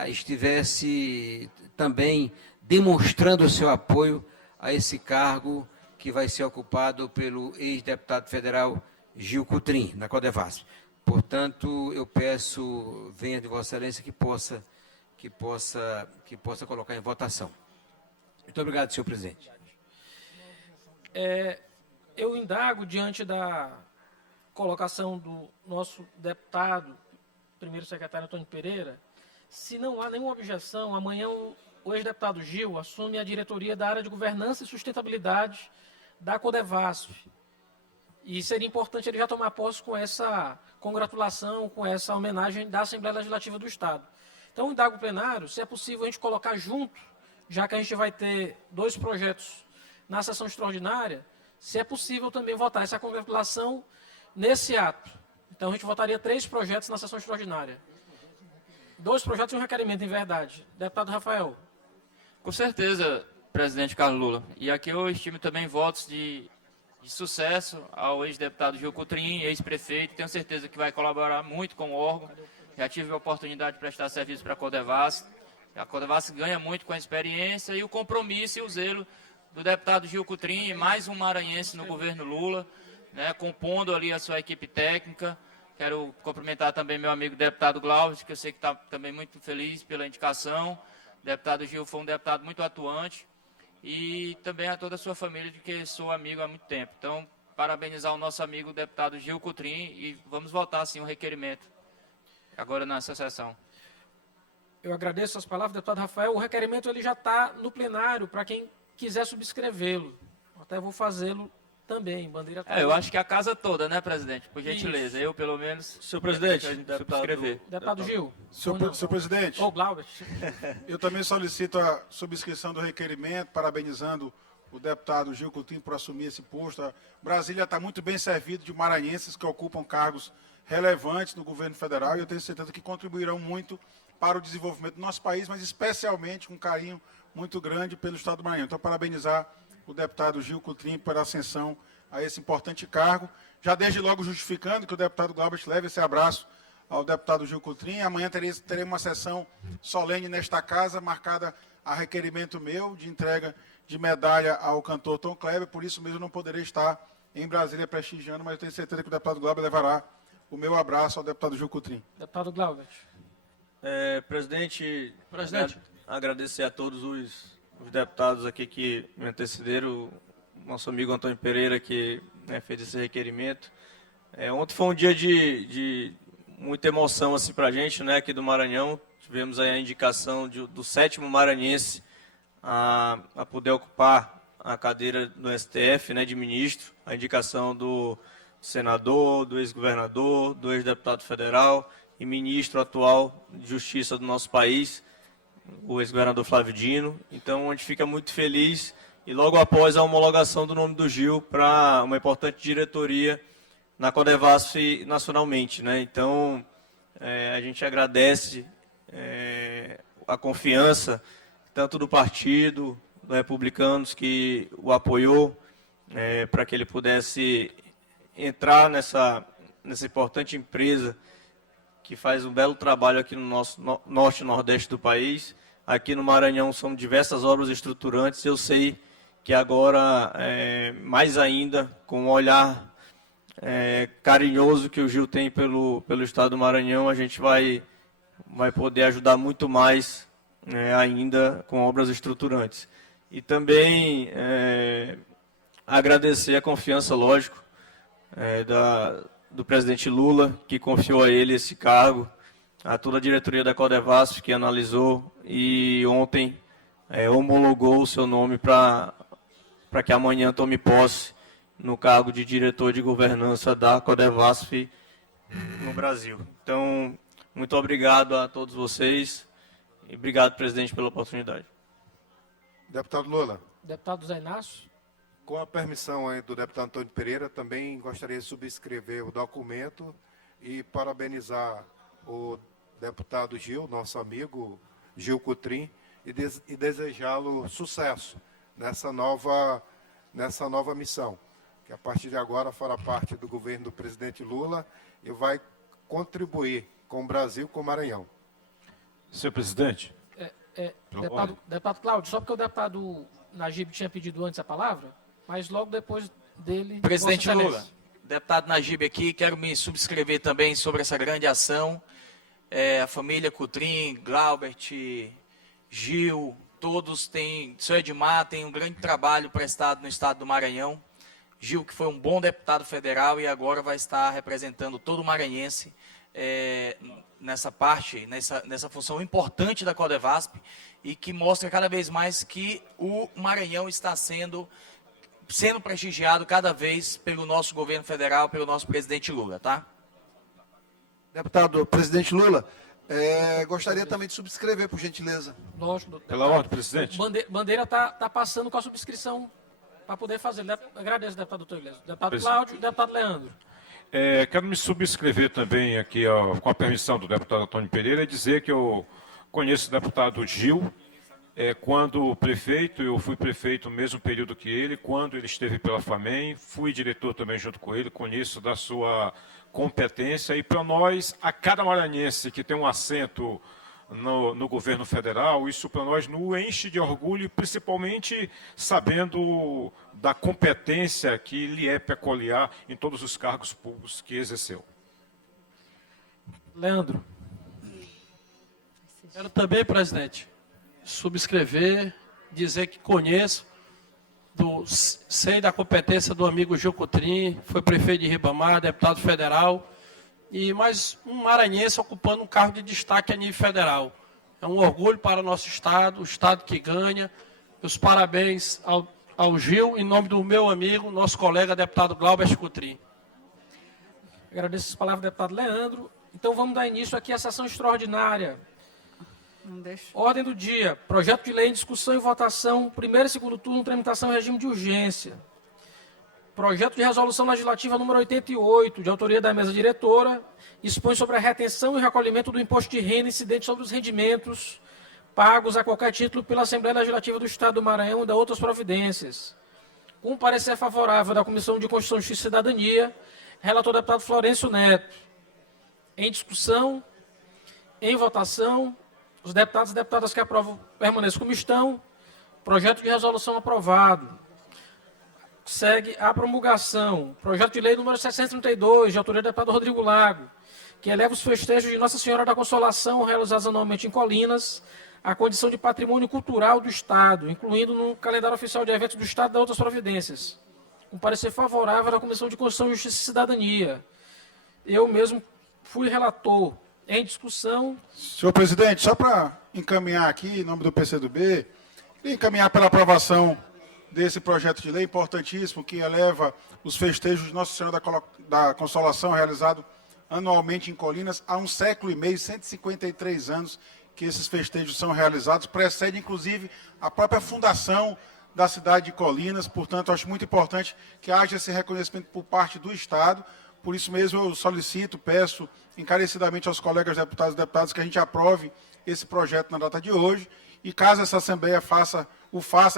estivesse também demonstrando o seu apoio a esse cargo que vai ser ocupado pelo ex-deputado federal Gil Coutrin, na Codevasf. Portanto, eu peço, venha de Vossa Excelência, que possa colocar em votação. Muito obrigado, senhor presidente. Eu indago, diante da colocação do nosso deputado, primeiro secretário Antônio Pereira, se não há nenhuma objeção, amanhã o ex-deputado Gil assume a diretoria da área de governança e sustentabilidade da Codevasf. E seria importante ele já tomar posse com essa congratulação, com essa homenagem da Assembleia Legislativa do Estado. Então, indago o plenário, se é possível a gente colocar junto, já que a gente vai ter 2 projetos na sessão extraordinária, se é possível também votar essa congratulação nesse ato. Então, a gente votaria 3 projetos na sessão extraordinária. 2 projetos e um requerimento, em verdade. Deputado Rafael. Com certeza, presidente Carlos Lula. E aqui eu estimo também votos de sucesso ao ex-deputado Gil Coutrin, ex-prefeito. Tenho certeza que vai colaborar muito com o órgão. Já tive a oportunidade de prestar serviço para a Codevasf. A Codevasf ganha muito com a experiência e o compromisso e o zelo do deputado Gil Coutrin, mais um maranhense no governo Lula, né, compondo ali a sua equipe técnica. Quero cumprimentar também meu amigo deputado Glauber, que eu sei que está também muito feliz pela indicação. O deputado Gil foi um deputado muito atuante. E também a toda a sua família, de que sou amigo há muito tempo. Então, parabenizar o nosso amigo deputado Gil Coutrin e vamos votar, sim, o requerimento agora nessa sessão. Eu agradeço as palavras, deputado Rafael. O requerimento ele já está no plenário para quem quiser subscrevê-lo. Até vou fazê-lo também, bandeira. Eu acho que a casa toda, né, presidente? Por gentileza, isso. Eu, pelo menos... Senhor presidente, subscrever. Deputado Gil. Senhor presidente, Glauber. eu também solicito a subscrição do requerimento, parabenizando o deputado Gil Coutrin por assumir esse posto. Brasília está muito bem servido de maranhenses que ocupam cargos relevantes no governo federal e eu tenho certeza que contribuirão muito para o desenvolvimento do nosso país, mas especialmente com um carinho muito grande pelo Estado do Maranhão. Então, parabenizar o deputado Gil Coutrin por ascensão a esse importante cargo. Já desde logo justificando que o deputado Glauber leve esse abraço ao deputado Gil Coutrin. Amanhã teremos uma sessão solene nesta casa, marcada a requerimento meu, de entrega de medalha ao cantor Tom Kleber. Por isso mesmo, não poderei estar em Brasília prestigiando, mas eu tenho certeza que o deputado Glauber levará o meu abraço ao deputado Gil Coutrin. Deputado Glauber. Presidente, agradecer a todos os deputados aqui que me antecederam, o nosso amigo Antônio Pereira, que fez esse requerimento. Ontem foi um dia de muita emoção assim, para a gente, aqui do Maranhão. Tivemos aí a indicação do 7º maranhense a poder ocupar a cadeira do STF, de ministro, a indicação do senador, do ex-governador, do ex-deputado federal e ministro atual de Justiça do nosso país, o ex-governador Flávio Dino. Então, a gente fica muito feliz e logo após a homologação do nome do Gil para uma importante diretoria na Codevasf nacionalmente. Então, a gente agradece a confiança tanto do partido, dos republicanos, que o apoiou para que ele pudesse entrar nessa importante empresa que faz um belo trabalho aqui no nosso norte e nordeste do país. Aqui no Maranhão são diversas obras estruturantes. Eu sei que agora, mais ainda, com o olhar carinhoso que o Gil tem pelo Estado do Maranhão, a gente vai poder ajudar muito mais ainda com obras estruturantes. E também agradecer a confiança, lógico, do presidente Lula, que confiou a ele esse cargo, a toda a diretoria da Codevasf, que analisou e ontem homologou o seu nome para que amanhã tome posse no cargo de diretor de governança da Codevasf no Brasil. Então, muito obrigado a todos vocês e obrigado, presidente, pela oportunidade. Deputado Lula. Deputado Zé Inácio. Com a permissão aí do deputado Antônio Pereira, também gostaria de subscrever o documento e parabenizar o deputado Gil, nosso amigo Gil Cotrim, e desejá-lo sucesso nessa nova missão, que a partir de agora fará parte do governo do presidente Lula e vai contribuir com o Brasil e com o Maranhão. Senhor presidente. Deputado Cláudio, só porque o deputado Najib tinha pedido antes a palavra, mas logo depois dele... Presidente Lula, deputado Najib aqui, quero me subscrever também sobre essa grande ação. A família Cotrim, Glaubert, Gil, todos têm, seu Edmar tem um grande trabalho prestado no estado do Maranhão. Gil, que foi um bom deputado federal e agora vai estar representando todo o maranhense nessa parte, nessa função importante da Codevasp, e que mostra cada vez mais que o Maranhão está sendo prestigiado cada vez pelo nosso governo federal, pelo nosso presidente Lula, tá? Deputado presidente Lula, gostaria também de subscrever, por gentileza. Lógico. Pela ordem, presidente. Bandeira está passando com a subscrição para poder fazer. Agradeço, deputado doutor Iglesias. Deputado Cláudio e deputado Leandro. Quero me subscrever também aqui, com a permissão do deputado Antônio Pereira, e dizer que eu conheço o deputado Gil. Quando prefeito, eu fui prefeito no mesmo período que ele, quando ele esteve pela FAMEM, fui diretor também junto com ele, conheço da sua competência, e para nós, a cada maranhense que tem um assento no governo federal, isso para nós nos enche de orgulho, principalmente sabendo da competência que lhe é peculiar em todos os cargos públicos que exerceu. Leandro. Quero também, presidente, subscrever, dizer que conheço, sei da competência do amigo Gil Cotrim, foi prefeito de Ribamar, deputado federal, e mais um maranhense ocupando um cargo de destaque a nível federal. É um orgulho para o nosso estado, o estado que ganha. Meus parabéns ao Gil, em nome do meu amigo, nosso colega deputado Glaubert Cotrim. Agradeço as palavras do deputado Leandro. Então vamos dar início aqui à sessão extraordinária. Ordem do dia, projeto de lei em discussão e votação, primeiro e segundo turno, tramitação em regime de urgência. Projeto de resolução legislativa número 88, de autoria da mesa diretora, expõe sobre a retenção e recolhimento do imposto de renda incidente sobre os rendimentos pagos a qualquer título pela Assembleia Legislativa do Estado do Maranhão e da outras providências. Com parecer favorável da Comissão de Constituição, Justiça e Cidadania, relator deputado Florencio Neto. Em discussão, em votação, os deputados e deputadas que aprovam permaneçam como estão. Projeto de resolução aprovado. Segue a promulgação. Projeto de lei número 632, de autoria do deputado Rodrigo Lago, que eleva os festejos de Nossa Senhora da Consolação, realizados anualmente em Colinas, à condição de patrimônio cultural do Estado, incluindo no calendário oficial de eventos do Estado e das outras providências. Com parecer favorável da Comissão de Constituição, Justiça e Cidadania. Eu mesmo fui relator. Em discussão. Senhor presidente, só para encaminhar aqui, em nome do PCdoB, queria encaminhar pela aprovação desse projeto de lei importantíssimo que eleva os festejos de Nossa Senhora da Consolação, realizado anualmente em Colinas, há 1 século e meio, 153 anos que esses festejos são realizados, precede inclusive a própria fundação da cidade de Colinas, portanto, acho muito importante que haja esse reconhecimento por parte do Estado. Por isso mesmo eu solicito, peço encarecidamente aos colegas deputados e deputadas que a gente aprove esse projeto na data de hoje, e caso essa Assembleia faça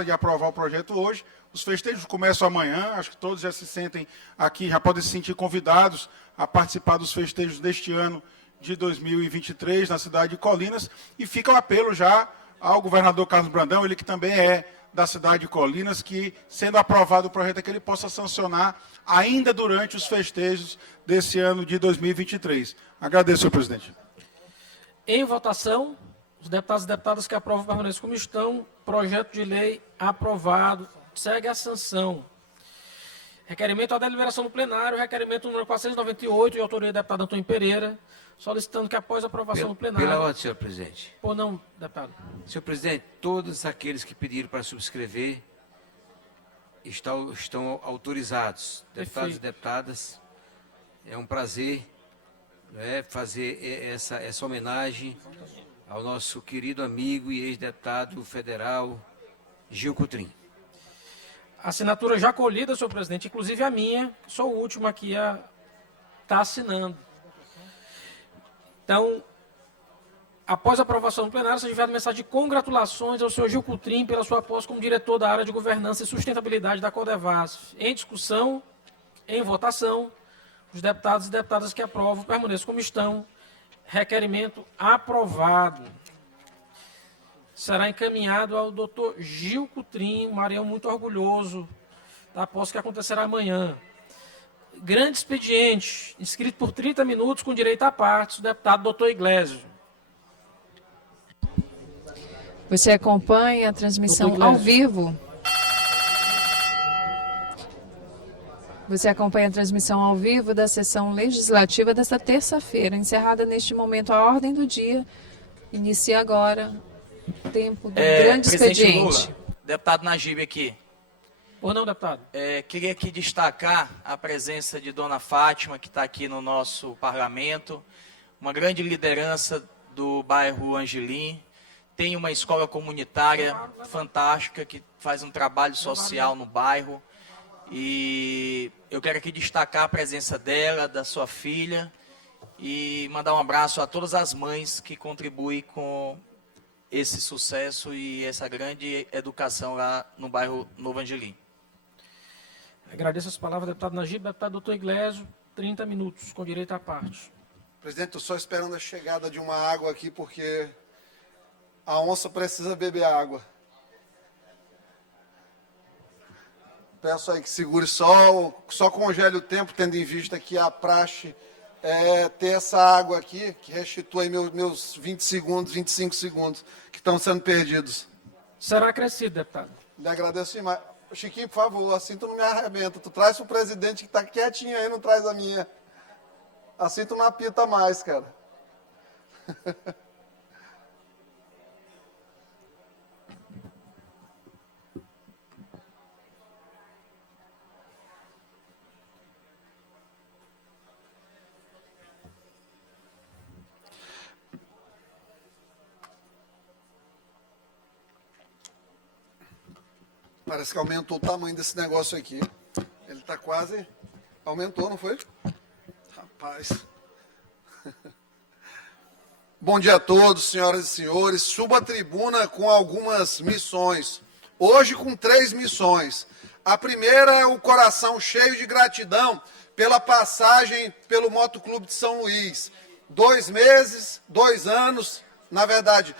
de aprovar o projeto hoje, os festejos começam amanhã, acho que todos já se sentem aqui, já podem se sentir convidados a participar dos festejos deste ano de 2023 na cidade de Colinas, e fica o apelo já ao governador Carlos Brandão, ele que também é da cidade de Colinas, que, sendo aprovado o projeto, é que ele possa sancionar ainda durante os festejos desse ano de 2023. Agradeço, senhor presidente. Em votação, os deputados e deputadas que aprovam permanecem como estão. Projeto de lei aprovado. Segue a sanção. Requerimento à deliberação do plenário, requerimento número 498, de autoria do deputado Antônio Pereira, solicitando que após a aprovação do plenário... Pela ordem, senhor presidente. Ou não, deputado? Senhor presidente, todos aqueles que pediram para subscrever estão autorizados. Deputados e deputadas, é um prazer fazer essa homenagem ao nosso querido amigo e ex-deputado federal Gil Cotrim. Assinatura já colhida, senhor presidente, inclusive a minha, sou o último aqui a estar assinando. Então, após a aprovação do plenário, seja enviada mensagem de congratulações ao senhor Gil Cutrim pela sua posse como diretor da área de governança e sustentabilidade da Codevasf. Em discussão, em votação, os deputados e deputadas que aprovam permaneçam como estão. Requerimento aprovado. Será encaminhado ao doutor Gil Cutrim, Maranhão muito orgulhoso da posse que acontecerá amanhã. Grande expediente, inscrito por 30 minutos com direito à parte, o deputado doutor Iglesias. Você acompanha a transmissão ao vivo. Você acompanha a transmissão ao vivo da sessão legislativa desta terça-feira. Encerrada neste momento a ordem do dia. Inicia agora o tempo do grande expediente. Lula, deputado Najib aqui. Ou não, deputado? Queria aqui destacar a presença de dona Fátima, que está aqui no nosso parlamento, uma grande liderança do bairro Angelim, tem uma escola comunitária fantástica que faz um trabalho social no bairro. E eu quero aqui destacar a presença dela, da sua filha, e mandar um abraço a todas as mães que contribuem com esse sucesso e essa grande educação lá no bairro Novo Angelim. Agradeço as palavras, deputado Najib. Deputado doutor Iglesias, 30 minutos, com direito à parte. Presidente, estou só esperando a chegada de uma água aqui, porque a onça precisa beber água. Peço aí que segure só congele o tempo, tendo em vista que a praxe é ter essa água aqui, que restitui meus 20 segundos, 25 segundos, que estão sendo perdidos. Será acrescido, deputado. Lhe agradeço demais. Chiquinho, por favor, assim tu não me arrebenta. Tu traz pro presidente que está quietinho aí, não traz a minha. Assim tu não apita mais, cara. Parece que aumentou o tamanho desse negócio aqui. Ele está quase... Aumentou, não foi? Rapaz. Bom dia a todos, senhoras e senhores. Subo à tribuna com algumas missões. Hoje com 3 missões. A primeira é o coração cheio de gratidão pela passagem pelo Motoclube de São Luís. 2 meses, 2 anos, na verdade...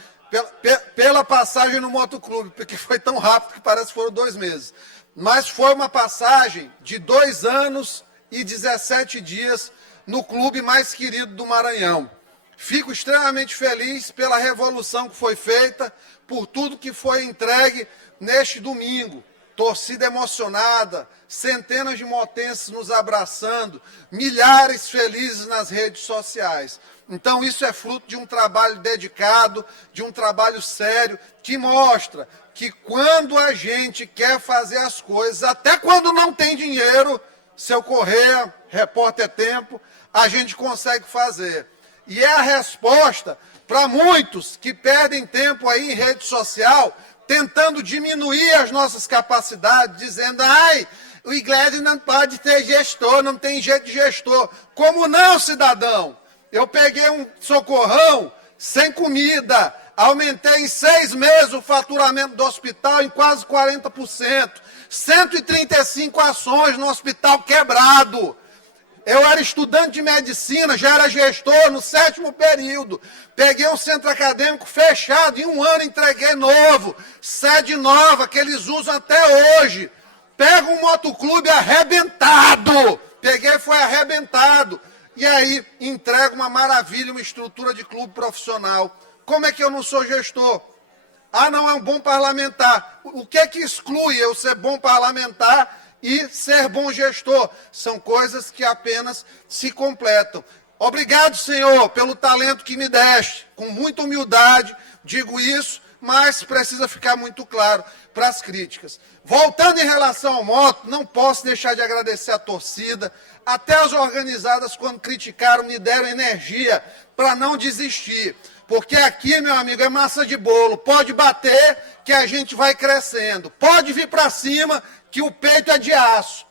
Pela passagem no motoclube, porque foi tão rápido que parece que foram 2 meses. Mas foi uma passagem de 2 anos e 17 dias no clube mais querido do Maranhão. Fico extremamente feliz pela revolução que foi feita, por tudo que foi entregue neste domingo. Torcida emocionada, centenas de motenses nos abraçando, milhares felizes nas redes sociais. Então isso é fruto de um trabalho dedicado, de um trabalho sério, que mostra que quando a gente quer fazer as coisas, até quando não tem dinheiro, seu Correia, Repórter Tempo, a gente consegue fazer. E é a resposta para muitos que perdem tempo aí em rede social, tentando diminuir as nossas capacidades, dizendo, ai, o Iglesias não pode ter gestor, não tem jeito de gestor. Como não, cidadão? Eu peguei um socorrão sem comida, aumentei em 6 meses o faturamento do hospital em quase 40%, 135 ações no hospital quebrado. Eu era estudante de medicina, já era gestor no 7º período. Peguei um centro acadêmico fechado, em 1 ano entreguei novo, sede nova, que eles usam até hoje. Pega um motoclube arrebentado, peguei e foi arrebentado. E aí entrega uma maravilha, uma estrutura de clube profissional. Como é que eu não sou gestor? Ah, não, é um bom parlamentar. O que é que exclui eu ser bom parlamentar e ser bom gestor? São coisas que apenas se completam. Obrigado, Senhor, pelo talento que me deste. Com muita humildade, digo isso, mas precisa ficar muito claro para as críticas. Voltando em relação ao moto, não posso deixar de agradecer a torcida, até as organizadas, quando criticaram, me deram energia para não desistir. Porque aqui, meu amigo, é massa de bolo. Pode bater que a gente vai crescendo. Pode vir para cima que o peito é de aço.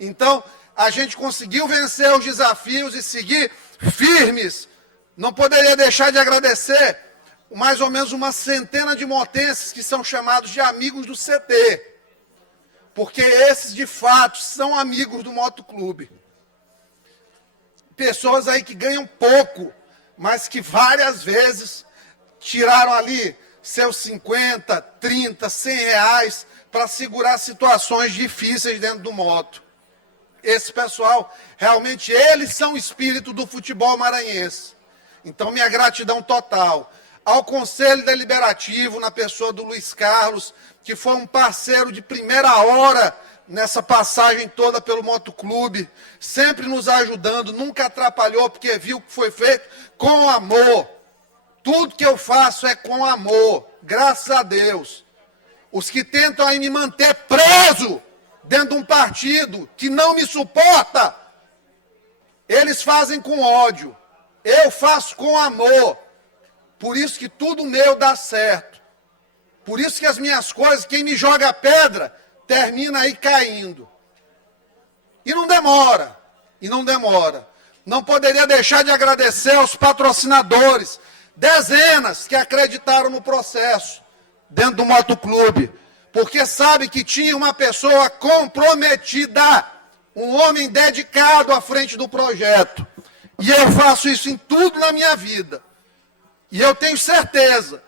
Então, a gente conseguiu vencer os desafios e seguir firmes. Não poderia deixar de agradecer mais ou menos uma centena de motenses que são chamados de amigos do CT. Porque esses, de fato, são amigos do motoclube. Pessoas aí que ganham pouco, mas que várias vezes tiraram ali seus 50, 30, 100 reais para segurar situações difíceis dentro do moto. Esse pessoal, realmente, eles são o espírito do futebol maranhense. Então, minha gratidão total ao Conselho Deliberativo, na pessoa do Luiz Carlos, que foi um parceiro de primeira hora nessa passagem toda pelo motoclube, sempre nos ajudando, nunca atrapalhou, porque viu que foi feito com amor. Tudo que eu faço é com amor, graças a Deus. Os que tentam aí me manter preso dentro de um partido que não me suporta, eles fazem com ódio. Eu faço com amor. Por isso que tudo meu dá certo. Por isso que as minhas coisas, quem me joga pedra, termina aí caindo. E não demora. Não poderia deixar de agradecer aos patrocinadores, dezenas que acreditaram no processo dentro do motoclube, porque sabe que tinha uma pessoa comprometida, um homem dedicado à frente do projeto. E eu faço isso em tudo na minha vida. E eu tenho certeza,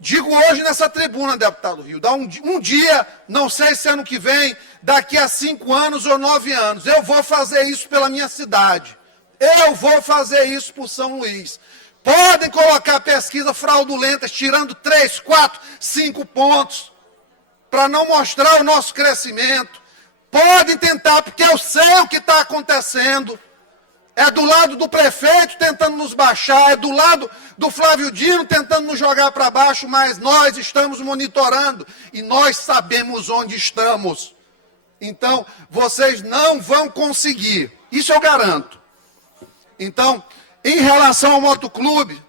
digo hoje nessa tribuna, deputado Rio, dá um dia, não sei se ano que vem, daqui a 5 anos ou 9 anos, eu vou fazer isso pela minha cidade. Eu vou fazer isso por São Luís. Podem colocar pesquisa fraudulentas, tirando 3, 4, 5 pontos, para não mostrar o nosso crescimento. Podem tentar, porque eu sei o que está acontecendo. É do lado do prefeito tentando nos baixar, é do lado do Flávio Dino tentando nos jogar para baixo, mas nós estamos monitorando e nós sabemos onde estamos. Então, vocês não vão conseguir, isso eu garanto. Então, em relação ao motoclube,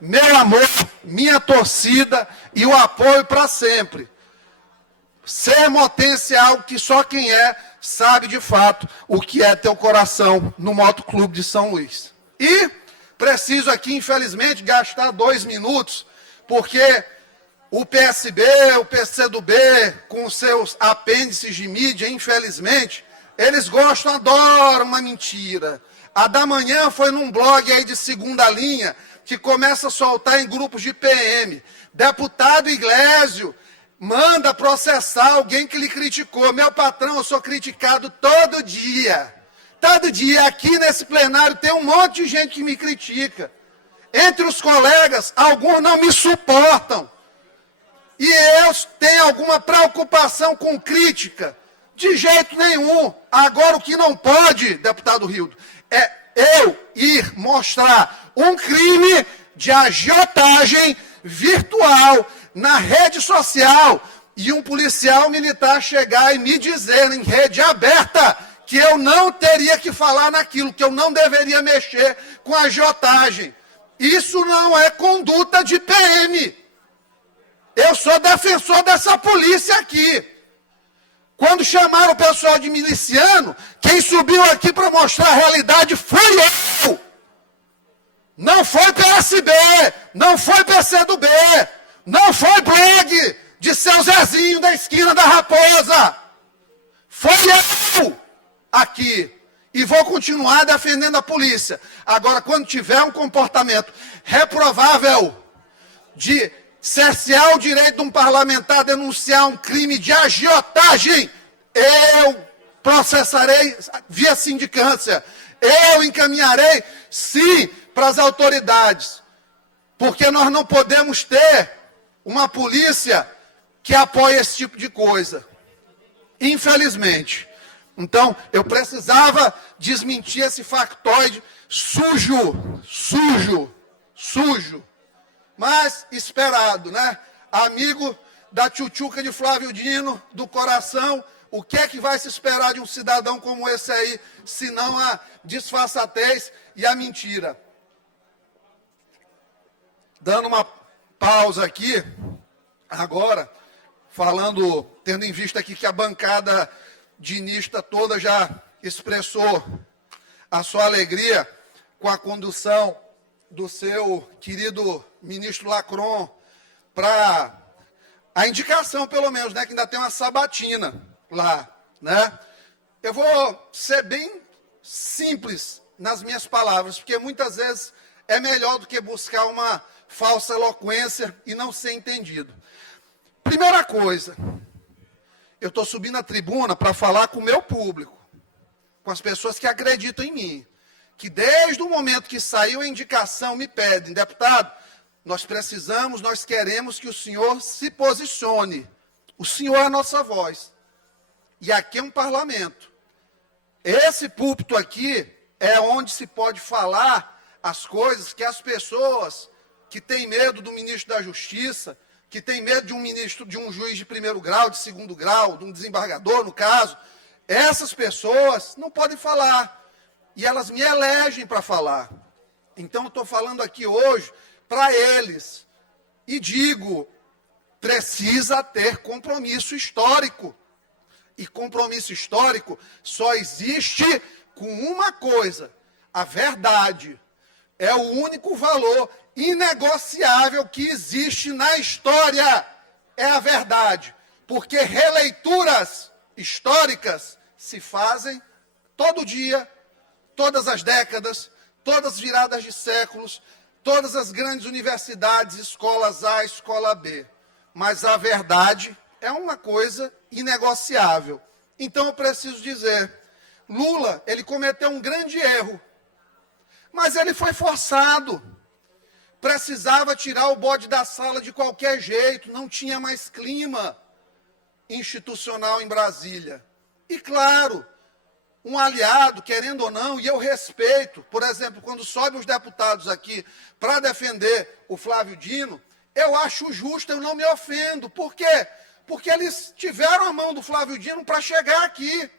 meu amor, minha torcida e o apoio para sempre. Ser motense é algo que só quem é sabe de fato o que é ter o coração no motoclube de São Luís. E preciso aqui, infelizmente, gastar 2 minutos, porque o PSB, o PCdoB, com seus apêndices de mídia, infelizmente, eles gostam, adoram uma mentira. A da manhã foi num blog aí de segunda linha, que começa a soltar em grupos de PM. Deputado Iglesio manda processar alguém que lhe criticou. Meu patrão, eu sou criticado todo dia. Todo dia, aqui nesse plenário, tem um monte de gente que me critica. Entre os colegas, alguns não me suportam. E eu tenho alguma preocupação com crítica? De jeito nenhum. Agora, o que não pode, deputado Rildo, é eu ir mostrar um crime de agiotagem virtual na rede social e um policial militar chegar e me dizer em rede aberta que eu não teria que falar naquilo, que eu não deveria mexer com agiotagem. Isso não é conduta de PM. Eu sou defensor dessa polícia aqui. Quando chamaram o pessoal de miliciano, quem subiu aqui para mostrar a realidade foi eu. Não foi PSB, não foi PCdoB, não foi blog de seu Zezinho da esquina da Raposa. Foi eu aqui. E vou continuar defendendo a polícia. Agora, quando tiver um comportamento reprovável de cercear o direito de um parlamentar a denunciar um crime de agiotagem, eu processarei via sindicância. Eu encaminharei, sim, para as autoridades. Porque nós não podemos ter uma polícia que apoie esse tipo de coisa. Infelizmente. Então, eu precisava desmentir esse factoide sujo. Mas esperado, né? Amigo da tchutchuca de Flávio Dino, do coração, o que é que vai se esperar de um cidadão como esse aí, se não a disfarçatez e a mentira? dando uma pausa aqui, agora, falando, tendo em vista aqui que a bancada dinista toda já expressou a sua alegria com a condução do seu querido ministro Lacron para a indicação, pelo menos, né, que ainda tem uma sabatina lá, né? Eu vou ser bem simples nas minhas palavras, porque muitas vezes é melhor do que buscar uma falsa eloquência e não ser entendido. Primeira coisa, eu estou subindo a tribuna para falar com o meu público, com as pessoas que acreditam em mim, que desde o momento que saiu a indicação me pedem, deputado, nós precisamos, nós queremos que o senhor se posicione. O senhor é a nossa voz. E aqui é um parlamento. Esse púlpito aqui é onde se pode falar as coisas que as pessoas que têm medo do ministro da Justiça, que têm medo de um ministro, de um juiz de primeiro grau, de segundo grau, de um desembargador, no caso, essas pessoas não podem falar. E elas me elegem para falar. Então, eu estou falando aqui hoje para eles. E digo, precisa ter compromisso histórico. E compromisso histórico só existe com uma coisa: a verdade. É o único valor inegociável que existe na história. É a verdade. Porque releituras históricas se fazem todo dia, todas as décadas, todas as viradas de séculos, todas as grandes universidades, escolas A, escola B. Mas a verdade é uma coisa inegociável. Então eu preciso dizer, Lula, ele cometeu um grande erro, mas ele foi forçado. Precisava tirar o bode da sala de qualquer jeito, não tinha mais clima institucional em Brasília. E claro, um aliado, querendo ou não, e eu respeito, por exemplo, quando sobem os deputados aqui para defender o Flávio Dino, eu acho justo, eu não me ofendo. Por quê? Porque eles tiveram a mão do Flávio Dino para chegar aqui.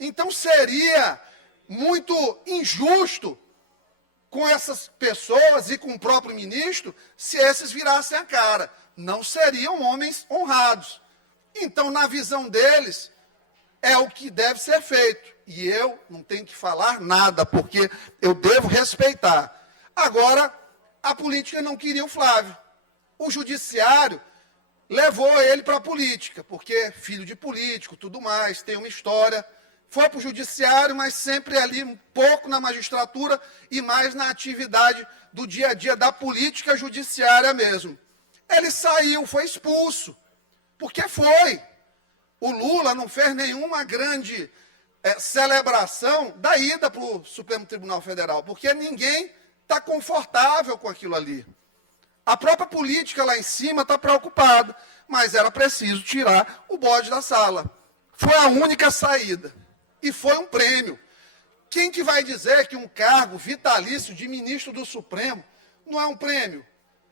Então seria muito injusto com essas pessoas e com o próprio ministro se esses virassem a cara. Não seriam homens honrados. Então, na visão deles, é o que deve ser feito. E eu não tenho que falar nada, porque eu devo respeitar. Agora, a política não queria o Flávio. O judiciário levou ele para a política, porque filho de político, tudo mais, tem uma história. Foi para o judiciário, mas sempre ali um pouco na magistratura e mais na atividade do dia a dia da política judiciária mesmo. Ele saiu, foi expulso, porque foi. O Lula não fez nenhuma grande celebração da ida para o Supremo Tribunal Federal, porque ninguém está confortável com aquilo ali. A própria política lá em cima está preocupada, mas era preciso tirar o bode da sala. Foi a única saída. E foi um prêmio. Quem que vai dizer que um cargo vitalício de ministro do Supremo não é um prêmio?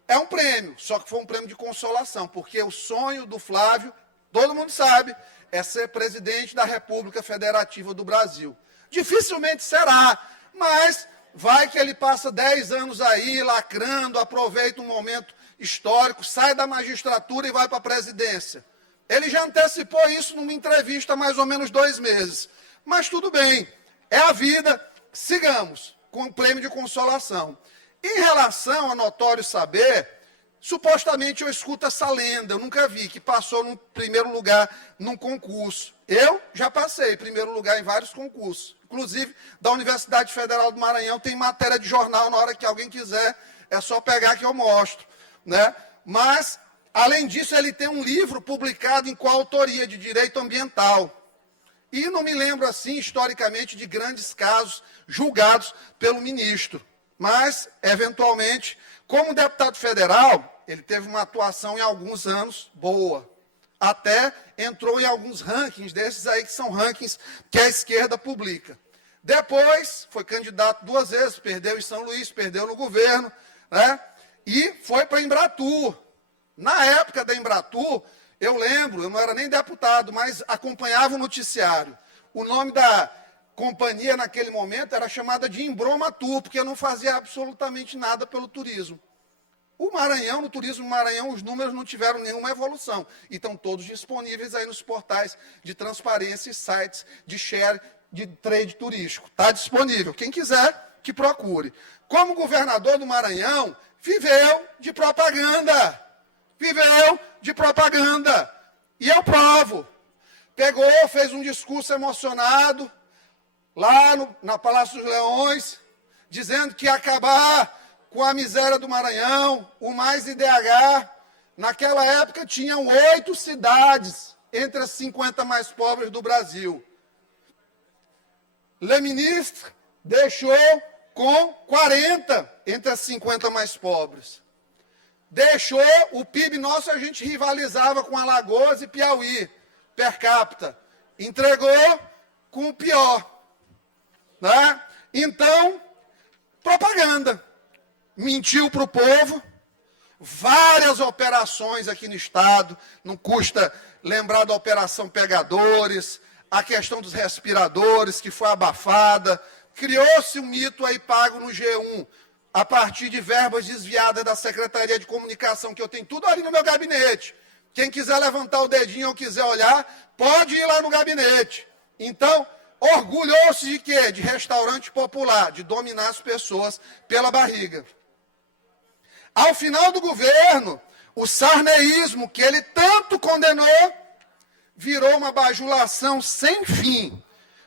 É um prêmio, só que foi um prêmio de consolação, porque o sonho do Flávio, todo mundo sabe, é ser presidente da República Federativa do Brasil. Dificilmente será, mas vai que ele passa 10 anos aí lacrando, aproveita um momento histórico, sai da magistratura e vai para a presidência. Ele já antecipou isso numa entrevista há mais ou menos 2 meses. Mas tudo bem, é a vida, sigamos, com o prêmio de consolação. Em relação ao notório saber, supostamente eu escuto essa lenda, eu nunca vi, que passou no primeiro lugar num concurso. Eu já passei em primeiro lugar em vários concursos, inclusive da Universidade Federal do Maranhão, tem matéria de jornal, na hora que alguém quiser, é só pegar que eu mostro, né? Mas, além disso, ele tem um livro publicado em coautoria de direito ambiental. E não me lembro, assim, historicamente, de grandes casos julgados pelo ministro. Mas, eventualmente, como deputado federal, ele teve uma atuação em alguns anos boa. Até entrou em alguns rankings desses aí, que são rankings que a esquerda publica. Depois, foi candidato 2 vezes, perdeu em São Luís, perdeu no governo, né? E foi para a Embratur. Na época da Embratur, eu lembro, eu não era nem deputado, mas acompanhava o noticiário. O nome da companhia naquele momento era chamada de Embromatur, porque não fazia absolutamente nada pelo turismo. O Maranhão, no turismo Maranhão, os números não tiveram nenhuma evolução. E estão todos disponíveis aí nos portais de transparência e sites de share, de trade turístico. Está disponível. Quem quiser, que procure. Como governador do Maranhão, viveu de propaganda. Viveu de propaganda. E eu provo. Pegou, fez um discurso emocionado, lá na Palácio dos Leões, dizendo que ia acabar com a miséria do Maranhão, o Mais IDH. Naquela época tinham 8 cidades entre as 50 mais pobres do Brasil. Le Ministre deixou com 40 entre as 50 mais pobres. Deixou o PIB nosso, a gente rivalizava com Alagoas e Piauí, per capita. Entregou com o pior. Né? Então, propaganda. Mentiu para o povo, várias operações aqui no Estado, não custa lembrar da Operação Pegadores, a questão dos respiradores, que foi abafada, criou-se um mito aí pago no G1, a partir de verbas desviadas da Secretaria de Comunicação, que eu tenho tudo ali no meu gabinete. Quem quiser levantar o dedinho ou quiser olhar, pode ir lá no gabinete. Então, orgulhou-se de quê? De restaurante popular, de dominar as pessoas pela barriga. Ao final do governo, o sarneísmo, que ele tanto condenou, virou uma bajulação sem fim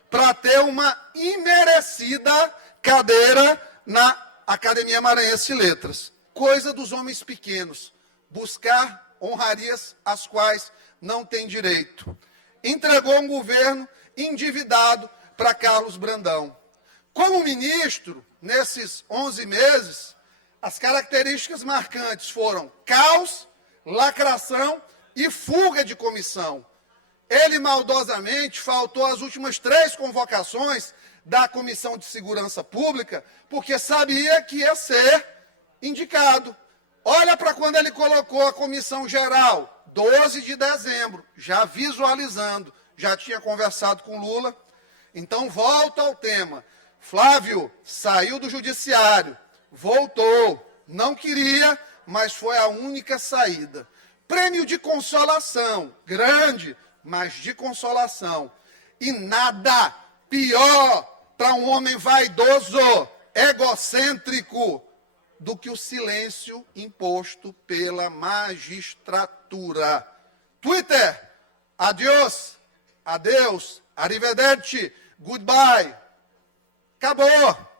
para ter uma imerecida cadeira na Academia Maranhense de Letras. Coisa dos homens pequenos, buscar honrarias às quais não tem direito. Entregou um governo endividado para Carlos Brandão. Como ministro, nesses 11 meses, as características marcantes foram caos, lacração e fuga de comissão. Ele maldosamente faltou às últimas 3 convocações da Comissão de Segurança Pública, porque sabia que ia ser indicado. Olha para quando ele colocou a comissão geral, 12 de dezembro, já visualizando, já tinha conversado com Lula. Então, volta ao tema. Flávio saiu do judiciário, voltou, não queria, mas foi a única saída. Prêmio de consolação, grande, mas de consolação. E nada pior para um homem vaidoso, egocêntrico, do que o silêncio imposto pela magistratura. Twitter, adiós, adeus, arrivederci, goodbye. Acabou.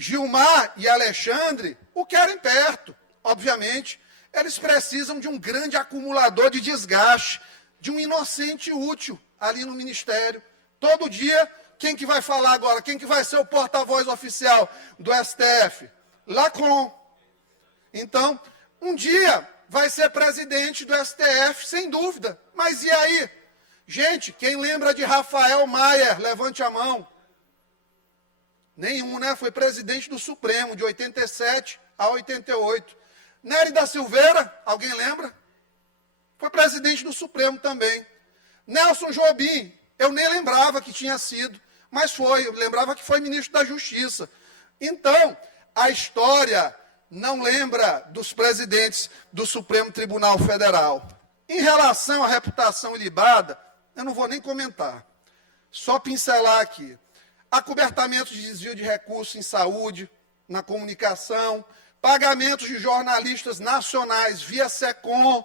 Gilmar e Alexandre o querem perto. Obviamente, eles precisam de um grande acumulador de desgaste, de um inocente útil ali no Ministério. Todo dia, quem que vai falar agora? Quem que vai ser o porta-voz oficial do STF? Lacron. Então, um dia vai ser presidente do STF, sem dúvida. Mas e aí? Gente, quem lembra de Rafael Maier? Levante a mão. Nenhum, né? Foi presidente do Supremo, de 87 a 88. Nery da Silveira, alguém lembra? Foi presidente do Supremo também. Nelson Jobim, eu nem lembrava que tinha sido, mas foi. Eu lembrava que foi ministro da Justiça. Então, a história não lembra dos presidentes do Supremo Tribunal Federal. Em relação à reputação ilibada, eu não vou nem comentar. Só pincelar aqui. Acobertamento de desvio de recursos em saúde, na comunicação, pagamentos de jornalistas nacionais via SECOM,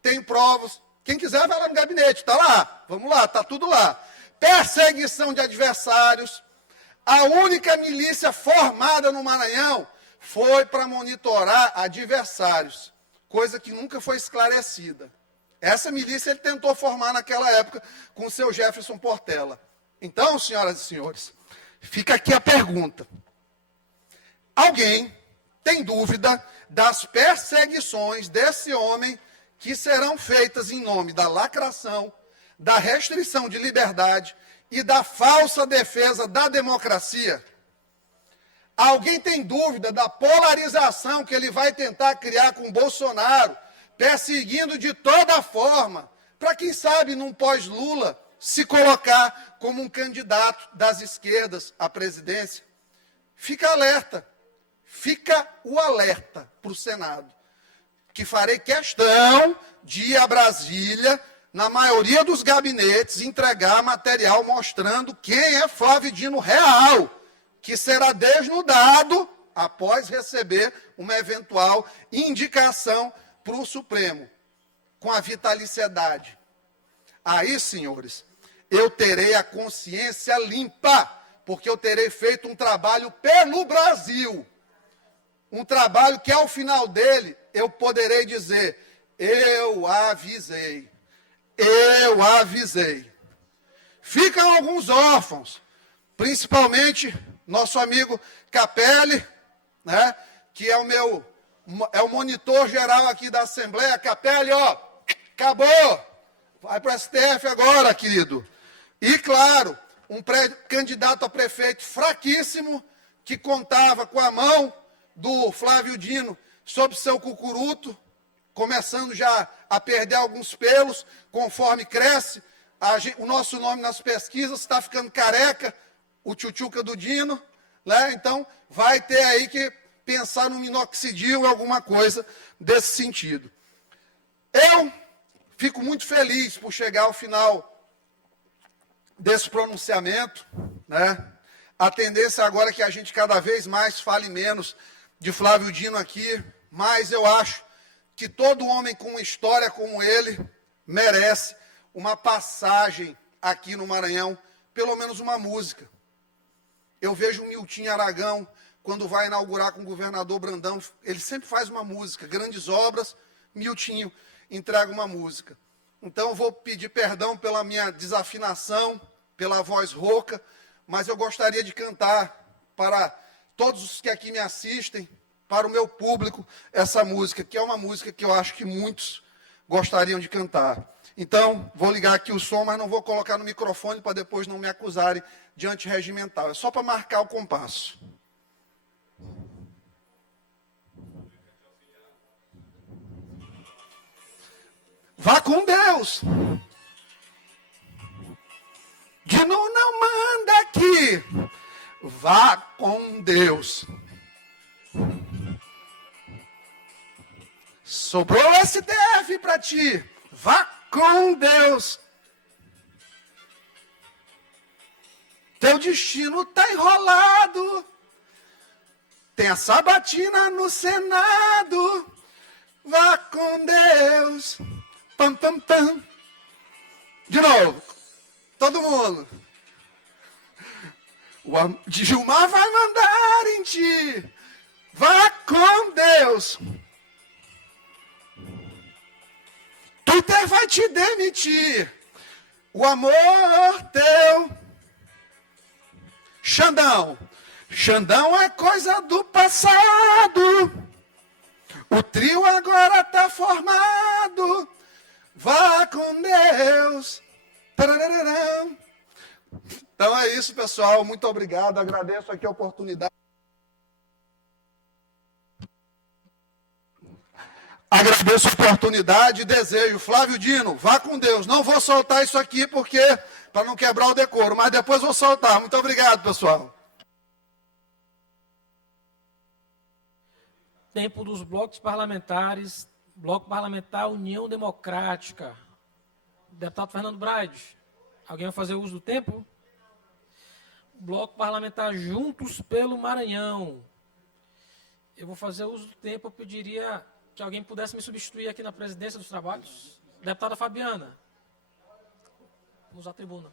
tem provas. Quem quiser vai lá no gabinete, está lá, vamos lá, está tudo lá. Perseguição de adversários. A única milícia formada no Maranhão foi para monitorar adversários, coisa que nunca foi esclarecida. Essa milícia ele tentou formar naquela época com o seu Jefferson Portela. Então, senhoras e senhores, fica aqui a pergunta. Alguém tem dúvida das perseguições desse homem que serão feitas em nome da lacração, da restrição de liberdade e da falsa defesa da democracia? Alguém tem dúvida da polarização que ele vai tentar criar com Bolsonaro, perseguindo de toda forma, para quem sabe, num pós-Lula, se colocar como um candidato das esquerdas à presidência? Fica alerta, fica o alerta para o Senado. Que farei questão de ir a Brasília, na maioria dos gabinetes, entregar material mostrando quem é Flávio Dino real, que será desnudado após receber uma eventual indicação para o Supremo, com a vitaliciedade. Aí, senhores, eu terei a consciência limpa, porque eu terei feito um trabalho pelo Brasil. Um trabalho que, ao final dele, eu poderei dizer, eu avisei. Eu avisei. Ficam alguns órfãos, principalmente nosso amigo Capelli, né, que é o monitor geral aqui da Assembleia. Capelli, ó, acabou. Vai para o STF agora, querido. E, claro, um pré-candidato a prefeito fraquíssimo, que contava com a mão do Flávio Dino sob seu cucuruto, começando já a perder alguns pelos, conforme cresce. O nosso nome nas pesquisas está ficando careca, o tchutchuca do Dino, né? Então, vai ter aí que pensar no minoxidil, alguma coisa desse sentido. Eu fico muito feliz por chegar ao final desse pronunciamento, né? A tendência agora é que a gente cada vez mais fale menos de Flávio Dino aqui, mas eu acho que todo homem com uma história como ele merece uma passagem aqui no Maranhão, pelo menos uma música. Eu vejo o Miltinho Aragão, quando vai inaugurar com o governador Brandão, ele sempre faz uma música, grandes obras, Miltinho entrega uma música. Então, eu vou pedir perdão pela minha desafinação, pela voz rouca, mas eu gostaria de cantar para todos os que aqui me assistem, para o meu público, essa música, que é uma música que eu acho que muitos gostariam de cantar. Então, vou ligar aqui o som, mas não vou colocar no microfone para depois não me acusarem de antirregimental. É só para marcar o compasso. Vá com Deus. Dino não manda aqui. Vá com Deus. Sobrou STF para ti. Vá com Deus. Teu destino tá enrolado. Tem a sabatina no Senado. Vá com Deus. Pam, pam, pam. De novo. Todo mundo. O Gilmar vai mandar em ti. Vá com Deus. Twitter vai te demitir. O amor teu. Xandão. Xandão é coisa do passado. O trio agora tá formado. Vá com Deus. Tarararã. Então é isso, pessoal. Muito obrigado. Agradeço aqui a oportunidade. Agradeço a oportunidade e desejo. Flávio Dino, vá com Deus. Não vou soltar isso aqui porque para não quebrar o decoro, mas depois vou soltar. Muito obrigado, pessoal. Tempo dos blocos parlamentares. Bloco Parlamentar União Democrática. Deputado Fernando Braide. Alguém vai fazer uso do tempo? Bloco Parlamentar Juntos pelo Maranhão. Eu vou fazer uso do tempo. Eu pediria que alguém pudesse me substituir aqui na presidência dos trabalhos. Deputada Fabiana. Vamos à tribuna.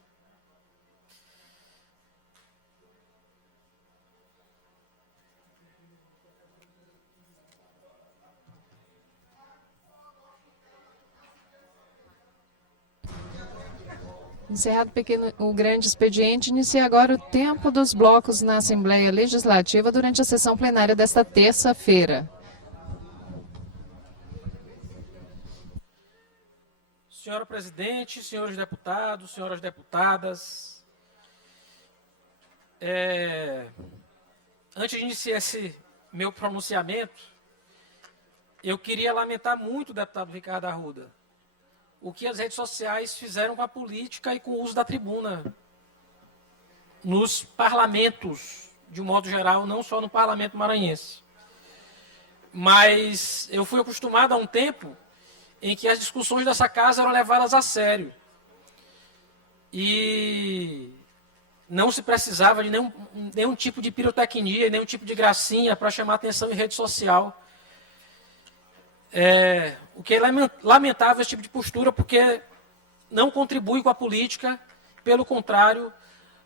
Encerrado o grande expediente, inicia agora o tempo dos blocos na Assembleia Legislativa durante a sessão plenária desta terça-feira. Senhora presidente, senhores deputados, senhoras deputadas, antes de iniciar esse meu pronunciamento, eu queria lamentar muito o deputado Ricardo Arruda, o que as redes sociais fizeram com a política e com o uso da tribuna nos parlamentos, de um modo geral, não só no parlamento maranhense. Mas eu fui acostumado a um tempo em que as discussões dessa casa eram levadas a sério. E não se precisava de nenhum tipo de pirotecnia, nenhum tipo de gracinha para chamar atenção em rede social. O que é lamentável esse tipo de postura, porque não contribui com a política, pelo contrário,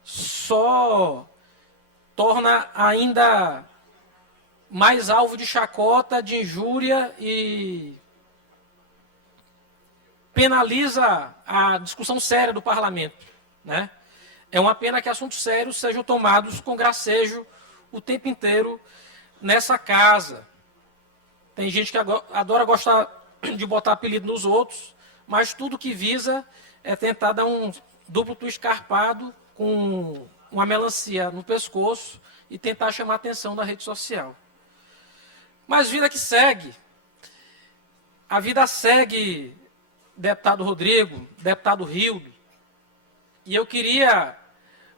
só torna ainda mais alvo de chacota, de injúria e penaliza a discussão séria do parlamento, né? É uma pena que assuntos sérios sejam tomados com gracejo o tempo inteiro nessa casa. Tem gente que adora gostar de botar apelido nos outros, mas tudo que visa é tentar dar um duplo twist carpado com uma melancia no pescoço e tentar chamar a atenção na rede social. Mas vida que segue. A vida segue, deputado Rodrigo, deputado Rildo. E eu queria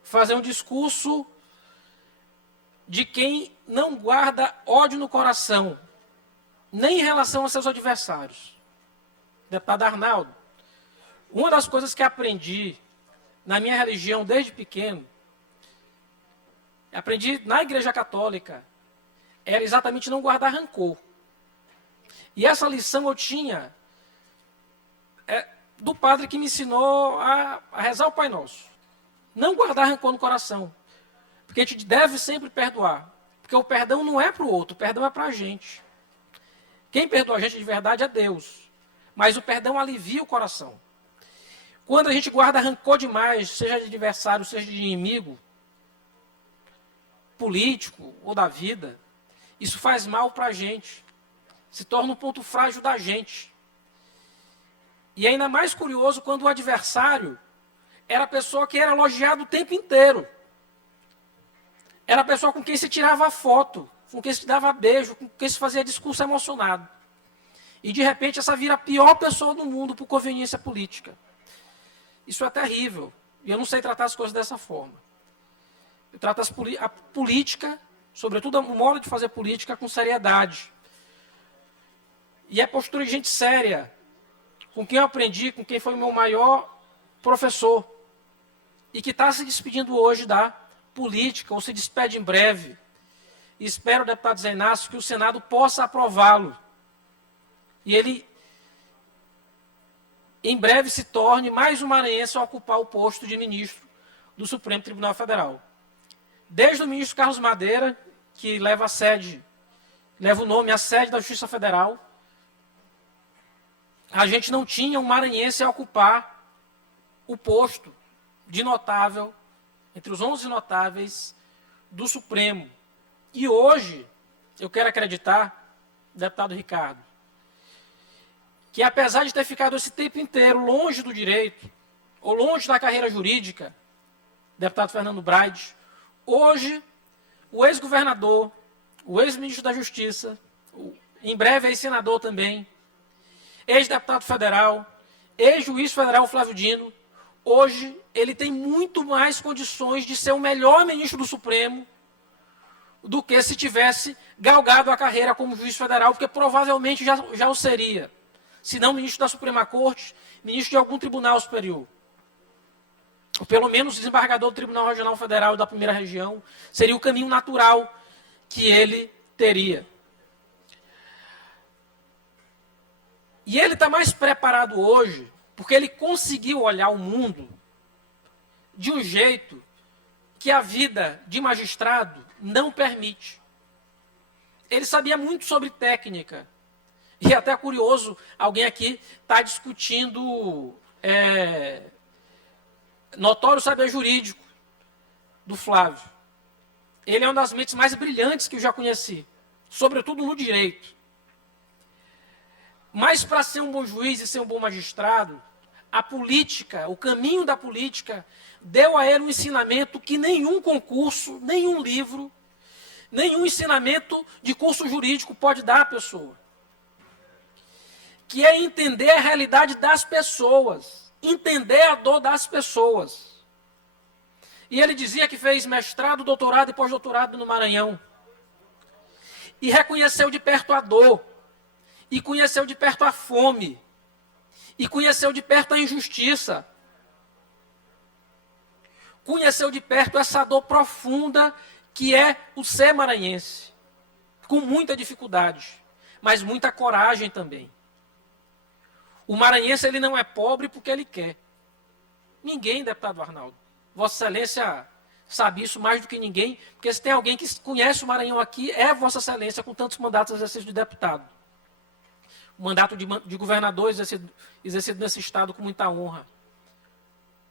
fazer um discurso de quem não guarda ódio no coração, nem em relação aos seus adversários. Deputado Arnaldo, uma das coisas que aprendi na minha religião desde pequeno, aprendi na Igreja Católica, era exatamente não guardar rancor. E essa lição eu tinha do padre que me ensinou a rezar o Pai Nosso. Não guardar rancor no coração. Porque a gente deve sempre perdoar. Porque o perdão não é para o outro, o perdão é para a gente. Quem perdoa a gente de verdade é Deus. Mas o perdão alivia o coração. Quando a gente guarda rancor demais, seja de adversário, seja de inimigo, político ou da vida, isso faz mal para a gente. Se torna um ponto frágil da gente. E é ainda mais curioso quando o adversário era a pessoa que era elogiada o tempo inteiro. Era a pessoa com quem se tirava foto, com quem se dava beijo, com quem se fazia discurso emocionado. E de repente essa vira a pior pessoa do mundo por conveniência política. Isso é terrível. E eu não sei tratar as coisas dessa forma. Eu trato a política, sobretudo o modo de fazer política, com seriedade. E é postura de gente séria, com quem eu aprendi, com quem foi o meu maior professor, e que está se despedindo hoje da política, ou se despede em breve. E espero, deputado Zé Inácio, que o Senado possa aprová-lo. E ele, em breve, se torne mais um maranhense a ocupar o posto de ministro do Supremo Tribunal Federal. Desde o ministro Carlos Madeira, que leva o nome à sede da Justiça Federal, a gente não tinha um maranhense a ocupar o posto de notável, entre os 11 notáveis do Supremo. E hoje, eu quero acreditar, deputado Ricardo, que apesar de ter ficado esse tempo inteiro longe do direito, ou longe da carreira jurídica, deputado Fernando Braide, hoje, o ex-governador, o ex-ministro da Justiça, em breve ex-senador também, ex-deputado federal, ex-juiz federal Flávio Dino, hoje ele tem muito mais condições de ser o melhor ministro do Supremo do que se tivesse galgado a carreira como juiz federal, porque provavelmente já o seria. Se não ministro da Suprema Corte, ministro de algum tribunal superior. Ou pelo menos desembargador do Tribunal Regional Federal da Primeira Região, seria o caminho natural que ele teria. E ele está mais preparado hoje, porque ele conseguiu olhar o mundo de um jeito que a vida de magistrado não permite. Ele sabia muito sobre técnica. E é até curioso, alguém aqui está discutindo notório saber jurídico do Flávio. Ele é uma das mentes mais brilhantes que eu já conheci, sobretudo no direito. Mas para ser um bom juiz e ser um bom magistrado, a política, o caminho da política, deu a ele um ensinamento que nenhum concurso, nenhum livro, nenhum ensinamento de curso jurídico pode dar à pessoa. Que é entender a realidade das pessoas, entender a dor das pessoas. E ele dizia que fez mestrado, doutorado e pós-doutorado no Maranhão. e reconheceu de perto a dor, e conheceu de perto a fome, e conheceu de perto a injustiça. Conheceu de perto essa dor profunda que é o ser maranhense, com muita dificuldade, mas muita coragem também. O maranhense ele não é pobre porque ele quer. Ninguém, deputado Arnaldo. Vossa Excelência sabe isso mais do que ninguém, porque se tem alguém que conhece o Maranhão aqui, é Vossa Excelência, com tantos mandatos exercidos de deputado. O mandato de governador exercido nesse estado com muita honra.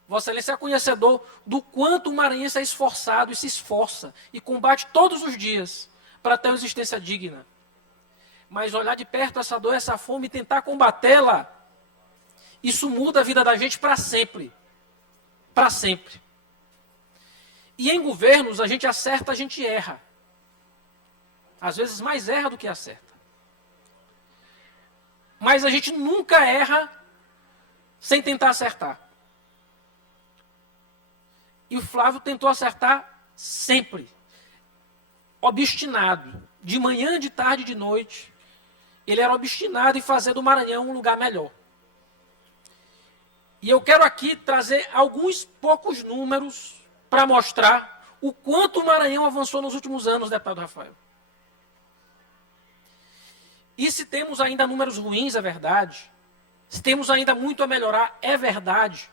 Vossa Excelência é conhecedor do quanto o maranhense é esforçado e se esforça e combate todos os dias para ter uma existência digna. Mas olhar de perto essa dor, essa fome e tentar combatê-la, isso muda a vida da gente para sempre. Para sempre. E em governos, a gente acerta, a gente erra. Às vezes mais erra do que acerta. Mas a gente nunca erra sem tentar acertar. E o Flávio tentou acertar sempre. Obstinado. De manhã, de tarde, de noite. Ele era obstinado em fazer do Maranhão um lugar melhor. E eu quero aqui trazer alguns poucos números para mostrar o quanto o Maranhão avançou nos últimos anos, deputado Rafael. E se temos ainda números ruins, é verdade. Se temos ainda muito a melhorar, é verdade.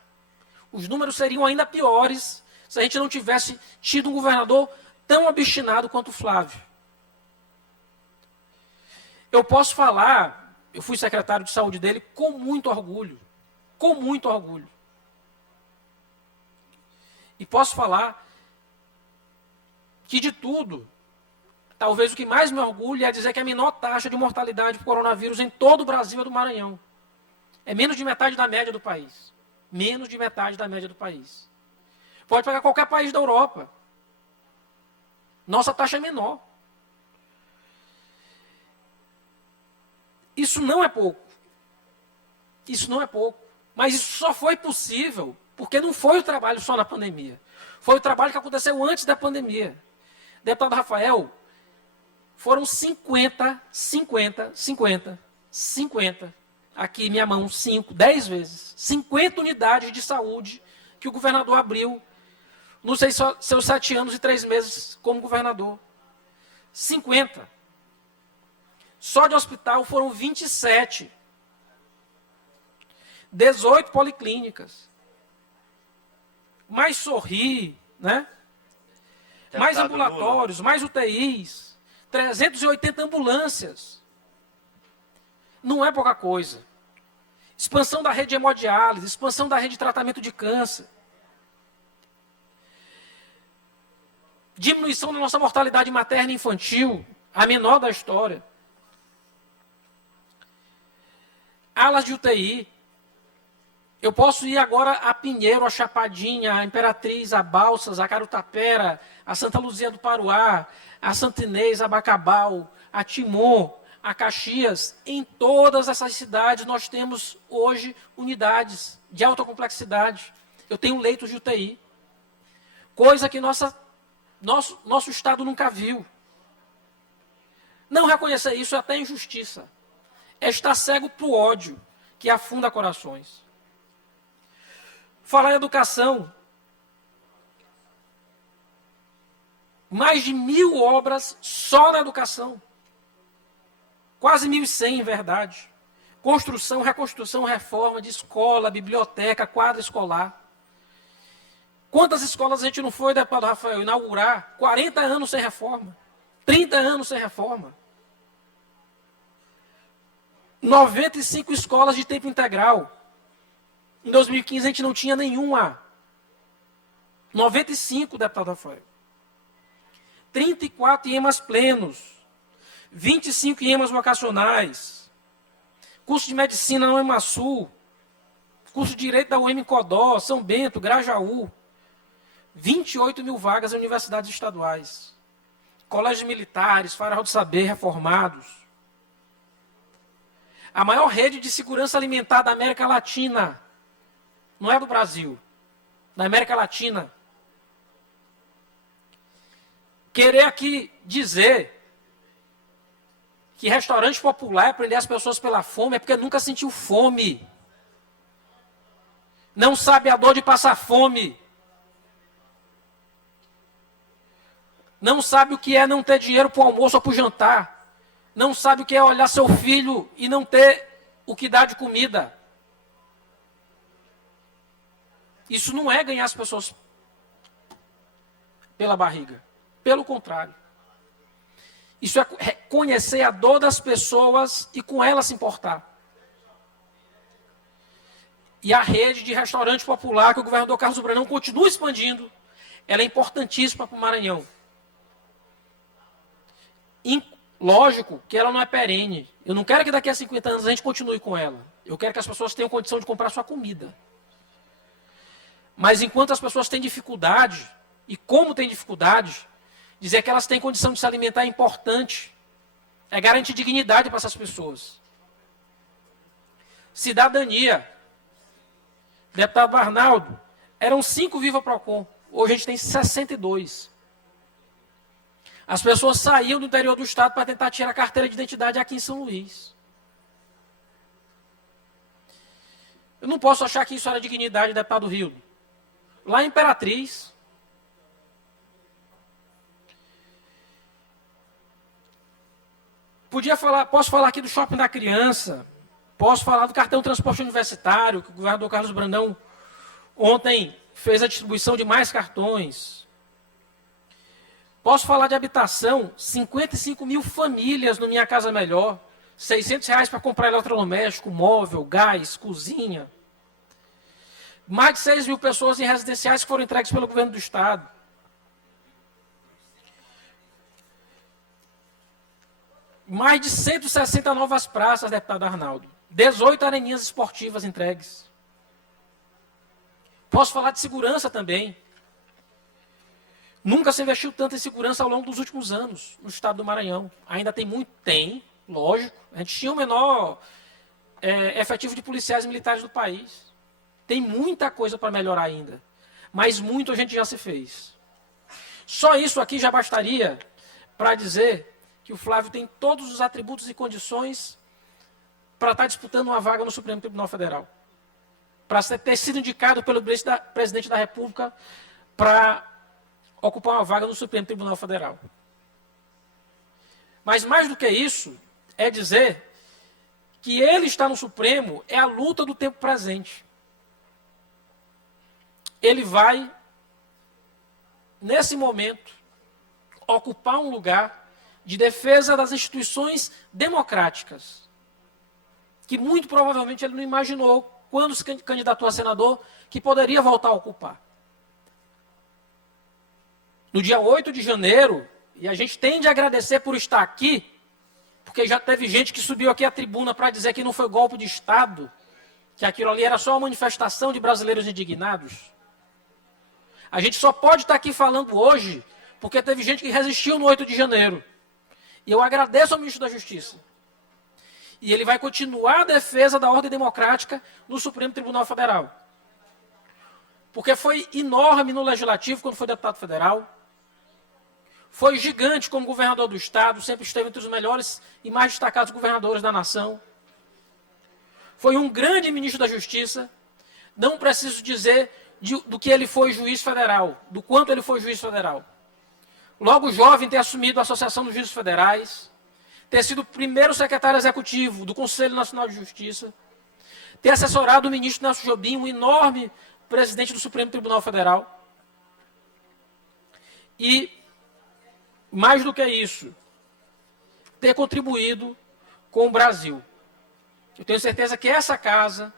Os números seriam ainda piores se a gente não tivesse tido um governador tão obstinado quanto o Flávio. Eu posso falar, eu fui secretário de saúde dele com muito orgulho. Com muito orgulho. E posso falar que de tudo, talvez o que mais me orgulha é dizer que a menor taxa de mortalidade por coronavírus em todo o Brasil é do Maranhão. É menos de metade da média do país. Menos de metade da média do país. Pode pegar qualquer país da Europa. Nossa taxa é menor. Isso não é pouco. Isso não é pouco. Mas isso só foi possível porque não foi o trabalho só na pandemia. Foi o trabalho que aconteceu antes da pandemia. Deputado Rafael, foram 50, aqui minha mão, 10 vezes, 50 unidades de saúde que o governador abriu nos seus 7 anos e 3 meses como governador. 50. Só de hospital foram 27. 18 policlínicas. Mais Sorri, né? Mais ambulatórios, mais UTIs. 380 ambulâncias. Não é pouca coisa. Expansão da rede de hemodiálise, expansão da rede de tratamento de câncer. Diminuição da nossa mortalidade materna e infantil, a menor da história. Alas de UTI. Eu posso ir agora a Pinheiro, a Chapadinha, a Imperatriz, a Balsas, a Carutapera, a Santa Luzia do Paruá, a Santa Inês, a Bacabal, a Timon, a Caxias. Em todas essas cidades nós temos hoje unidades de alta complexidade. Eu tenho leitos de UTI. Coisa que nosso Estado nunca viu. Não reconhecer isso é até injustiça. É estar cego para o ódio que afunda corações. Falar em educação. Mais de 1.000 obras só na educação. Quase 1.100, em verdade. Construção, reconstrução, reforma de escola, biblioteca, quadra escolar. Quantas escolas a gente não foi, deputado Rafael, inaugurar? 40 anos sem reforma. 30 anos sem reforma. 95 escolas de tempo integral. Em 2015 a gente não tinha nenhuma. 95, deputado Rafael. 34 IEMAs plenos. 25 IEMAs vocacionais. Curso de medicina na UEMASul. Curso de direito da UEM em Codó, São Bento, Grajaú. 28 mil vagas em universidades estaduais. Colégios militares, Farol do Saber, reformados. A maior rede de segurança alimentar da América Latina. Não é do Brasil, da América Latina. Querer aqui dizer que restaurante popular é prender as pessoas pela fome, é porque nunca sentiu fome. Não sabe a dor de passar fome. Não sabe o que é não ter dinheiro para o almoço ou para o jantar. Não sabe o que é olhar seu filho e não ter o que dar de comida. Isso não é ganhar as pessoas pela barriga. Pelo contrário. Isso é reconhecer a dor das pessoas e com elas se importar. E a rede de restaurante popular que o governador Carlos Brandão continua expandindo, ela é importantíssima para o Maranhão. Lógico que ela não é perene. Eu não quero que daqui a 50 anos a gente continue com ela. Eu quero que as pessoas tenham condição de comprar sua comida. Mas enquanto as pessoas têm dificuldade, e como têm dificuldade, dizer que elas têm condição de se alimentar é importante. É garantir dignidade para essas pessoas. Cidadania. Deputado Arnaldo, eram 5 Viva Procon. Hoje a gente tem 62. As pessoas saíam do interior do estado para tentar tirar a carteira de identidade aqui em São Luís. Eu não posso achar que isso era dignidade, deputado Rildo. Lá em Imperatriz, posso falar aqui do Shopping da Criança, posso falar do cartão de transporte universitário, que o governador Carlos Brandão ontem fez a distribuição de mais cartões. Posso falar de habitação, 55 mil famílias no Minha Casa Melhor, R$600 para comprar eletrodoméstico, móvel, gás, cozinha. Mais de 6 mil pessoas em residenciais que foram entregues pelo governo do estado. Mais de 160 novas praças, deputado Arnaldo. 18 areninhas esportivas entregues. Posso falar de segurança também. Nunca se investiu tanto em segurança ao longo dos últimos anos no estado do Maranhão. Ainda tem muito? Tem, lógico. A gente tinha o menor efetivo de policiais militares do país. Tem muita coisa para melhorar ainda. Mas muito a gente já se fez. Só isso aqui já bastaria para dizer que o Flávio tem todos os atributos e condições para estar disputando uma vaga no Supremo Tribunal Federal. Para ter sido indicado pelo presidente da República para ocupar uma vaga no Supremo Tribunal Federal. Mas mais do que isso, é dizer que ele estar no Supremo é a luta do tempo presente. Ele vai, nesse momento, ocupar um lugar de defesa das instituições democráticas, que muito provavelmente ele não imaginou, quando se candidatou a senador, que poderia voltar a ocupar. No dia 8 de janeiro, e a gente tem de agradecer por estar aqui, porque já teve gente que subiu aqui à tribuna para dizer que não foi golpe de Estado, que aquilo ali era só uma manifestação de brasileiros indignados. A gente só pode estar aqui falando hoje porque teve gente que resistiu no 8 de janeiro. E eu agradeço ao ministro da Justiça. E ele vai continuar a defesa da ordem democrática no Supremo Tribunal Federal. Porque foi enorme no Legislativo quando foi deputado federal. Foi gigante como governador do estado, sempre esteve entre os melhores e mais destacados governadores da nação. Foi um grande ministro da Justiça. Não preciso dizer do que ele foi juiz federal, do quanto ele foi juiz federal. Logo jovem, ter assumido a Associação dos Juízes Federais, ter sido o primeiro secretário executivo do Conselho Nacional de Justiça, ter assessorado o ministro Nelson Jobim, um enorme presidente do Supremo Tribunal Federal. E, mais do que isso, ter contribuído com o Brasil. Eu tenho certeza que essa casa,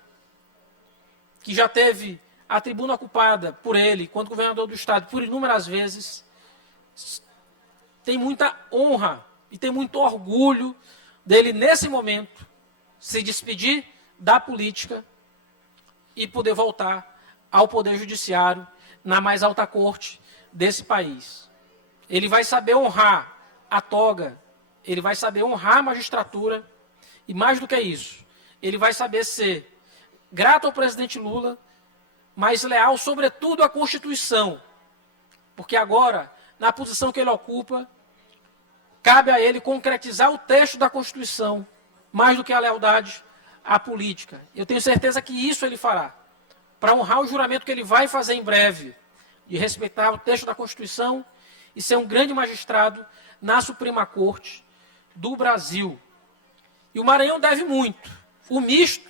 que já teve a tribuna ocupada por ele, quando governador do estado, por inúmeras vezes, tem muita honra e tem muito orgulho dele, nesse momento, se despedir da política e poder voltar ao Poder Judiciário, na mais alta corte desse país. Ele vai saber honrar a toga, ele vai saber honrar a magistratura, e mais do que isso, ele vai saber ser grato ao presidente Lula, mas leal, sobretudo, à Constituição. Porque agora, na posição que ele ocupa, cabe a ele concretizar o texto da Constituição, mais do que a lealdade à política. Eu tenho certeza que isso ele fará, para honrar o juramento que ele vai fazer em breve, de respeitar o texto da Constituição e ser um grande magistrado na Suprema Corte do Brasil. E o Maranhão deve muito. O misto,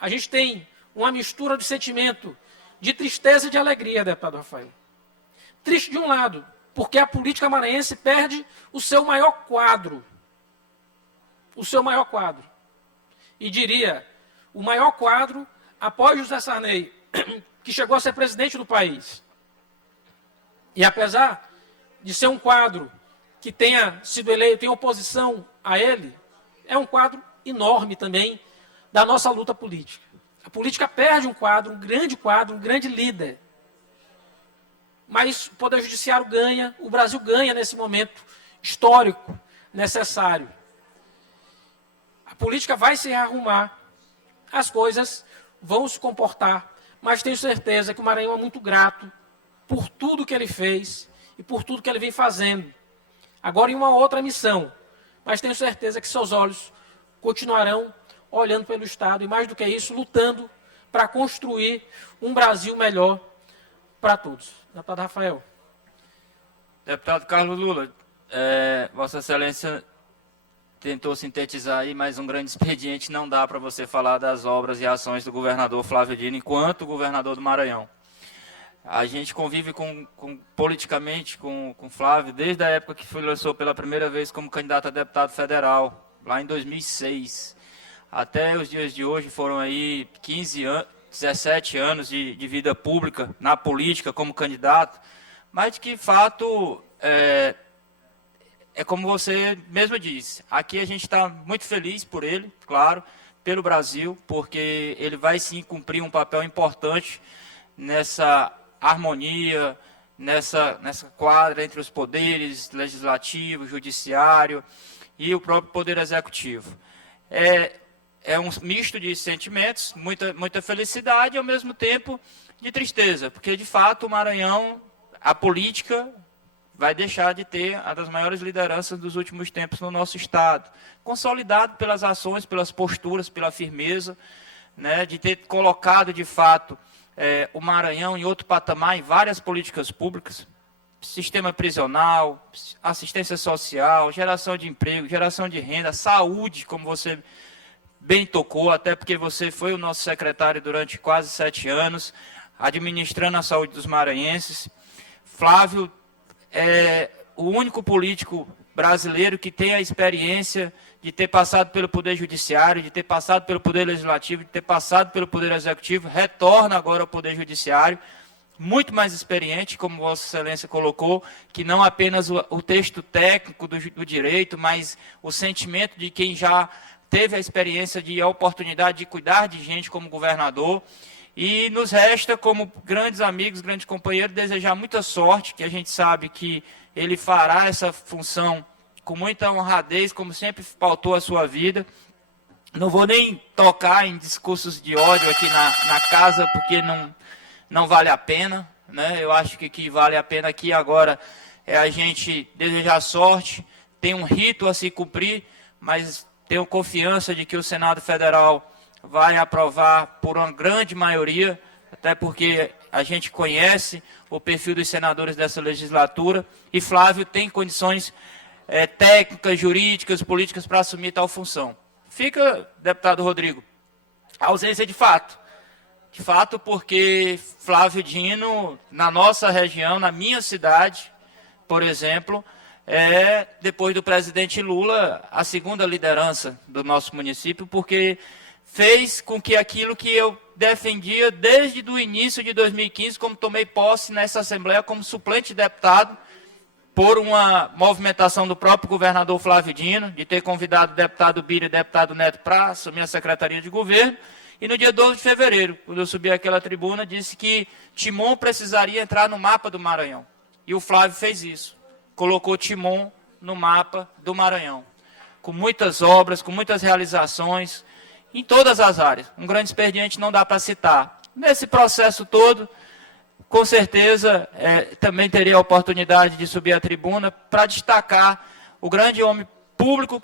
a gente tem uma mistura de sentimento de tristeza e de alegria, deputado Rafael. Triste de um lado, porque a política maranhense perde o seu maior quadro. O seu maior quadro. E diria, o maior quadro após José Sarney, que chegou a ser presidente do país. E apesar de ser um quadro que tenha sido eleito em oposição a ele, é um quadro enorme também da nossa luta política. A política perde um quadro, um grande líder. Mas o Poder Judiciário ganha, o Brasil ganha nesse momento histórico necessário. A política vai se rearrumar, as coisas vão se comportar, mas tenho certeza que o Maranhão é muito grato por tudo que ele fez e por tudo que ele vem fazendo. Agora em uma outra missão, mas tenho certeza que seus olhos continuarão olhando pelo Estado e, mais do que isso, lutando para construir um Brasil melhor para todos. Deputado Rafael. Deputado Carlos Lula, Vossa Excelência tentou sintetizar aí, mas um grande expediente não dá para você falar das obras e ações do governador Flávio Dino enquanto governador do Maranhão. A gente convive politicamente com Flávio desde a época que lançou pela primeira vez como candidato a deputado federal, lá em 2006. Até os dias de hoje foram aí 17 anos de vida pública na política como candidato, mas que, de fato, é como você mesmo disse, aqui a gente está muito feliz por ele, claro, pelo Brasil, porque ele vai sim cumprir um papel importante nessa harmonia, nessa quadra entre os poderes legislativo, judiciário e o próprio poder executivo. É um misto de sentimentos, muita felicidade e, ao mesmo tempo, de tristeza, porque, de fato, o Maranhão, a política vai deixar de ter uma das maiores lideranças dos últimos tempos no nosso Estado, consolidado pelas ações, pelas posturas, pela firmeza, né, de ter colocado, de fato, o Maranhão em outro patamar em várias políticas públicas, sistema prisional, assistência social, geração de emprego, geração de renda, saúde, como você bem tocou, até porque você foi o nosso secretário durante quase 7 anos, administrando a saúde dos maranhenses. Flávio é o único político brasileiro que tem a experiência de ter passado pelo Poder Judiciário, de ter passado pelo Poder Legislativo, de ter passado pelo Poder Executivo, retorna agora ao Poder Judiciário, muito mais experiente, como Vossa Excelência colocou, que não apenas o texto técnico do direito, mas o sentimento de quem já teve a experiência a oportunidade de cuidar de gente como governador. E nos resta, como grandes amigos, grandes companheiros, desejar muita sorte, que a gente sabe que ele fará essa função com muita honradez, como sempre pautou a sua vida. Não vou nem tocar em discursos de ódio aqui na casa, porque não vale a pena, né? Eu acho que o que vale a pena aqui agora é a gente desejar sorte, tem um rito a se cumprir, mas tenho confiança de que o Senado Federal vai aprovar por uma grande maioria, até porque a gente conhece o perfil dos senadores dessa legislatura, e Flávio tem condições técnicas, jurídicas, políticas para assumir tal função. Fica, deputado Rodrigo, a ausência de fato. De fato, porque Flávio Dino, na nossa região, na minha cidade, por exemplo, depois do presidente Lula, a segunda liderança do nosso município, porque fez com que aquilo que eu defendia desde o início de 2015, como tomei posse nessa Assembleia como suplente deputado, por uma movimentação do próprio governador Flávio Dino, de ter convidado o deputado Bira e o deputado Neto para assumir a Secretaria de Governo, e no dia 12 de fevereiro, quando eu subi àquela tribuna, disse que Timon precisaria entrar no mapa do Maranhão. E o Flávio fez isso, colocou Timon no mapa do Maranhão, com muitas obras, com muitas realizações, em todas as áreas. Um grande expediente não dá para citar. Nesse processo todo, com certeza, também teria a oportunidade de subir à tribuna para destacar o grande homem público,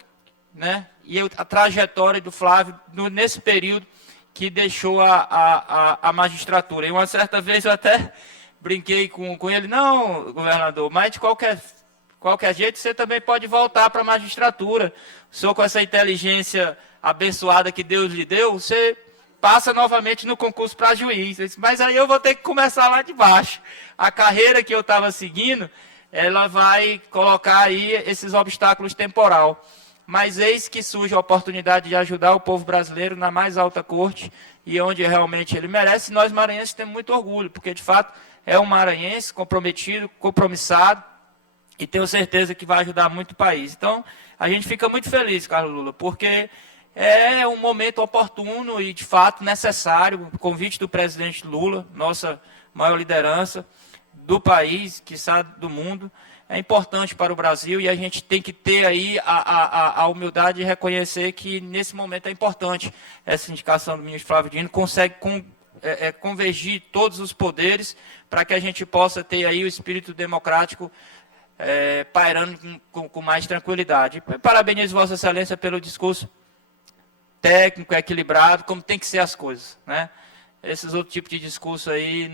né, e a trajetória do Flávio nesse período que deixou a magistratura. E uma certa vez eu até brinquei com ele, não, governador, mas de qualquer jeito você também pode voltar para a magistratura. O senhor, com essa inteligência abençoada que Deus lhe deu, você passa novamente no concurso para juiz. Eu disse, mas aí eu vou ter que começar lá de baixo. A carreira que eu estava seguindo, ela vai colocar aí esses obstáculos temporal. Mas eis que surge a oportunidade de ajudar o povo brasileiro na mais alta corte e onde realmente ele merece. Nós maranhenses temos muito orgulho, porque de fato é um maranhense comprometido, compromissado, e tenho certeza que vai ajudar muito o país. Então, a gente fica muito feliz, Carlos Lula, porque é um momento oportuno e, de fato, necessário. O convite do presidente Lula, nossa maior liderança do país, quiçá do mundo, é importante para o Brasil e a gente tem que ter aí a humildade de reconhecer que, nesse momento, é importante essa indicação do ministro Flávio Dino, consegue convergir todos os poderes para que a gente possa ter aí o espírito democrático pairando com mais tranquilidade. Parabenizo Vossa Excelência pelo discurso técnico, equilibrado, como tem que ser as coisas, né? Esses outros tipos de discurso aí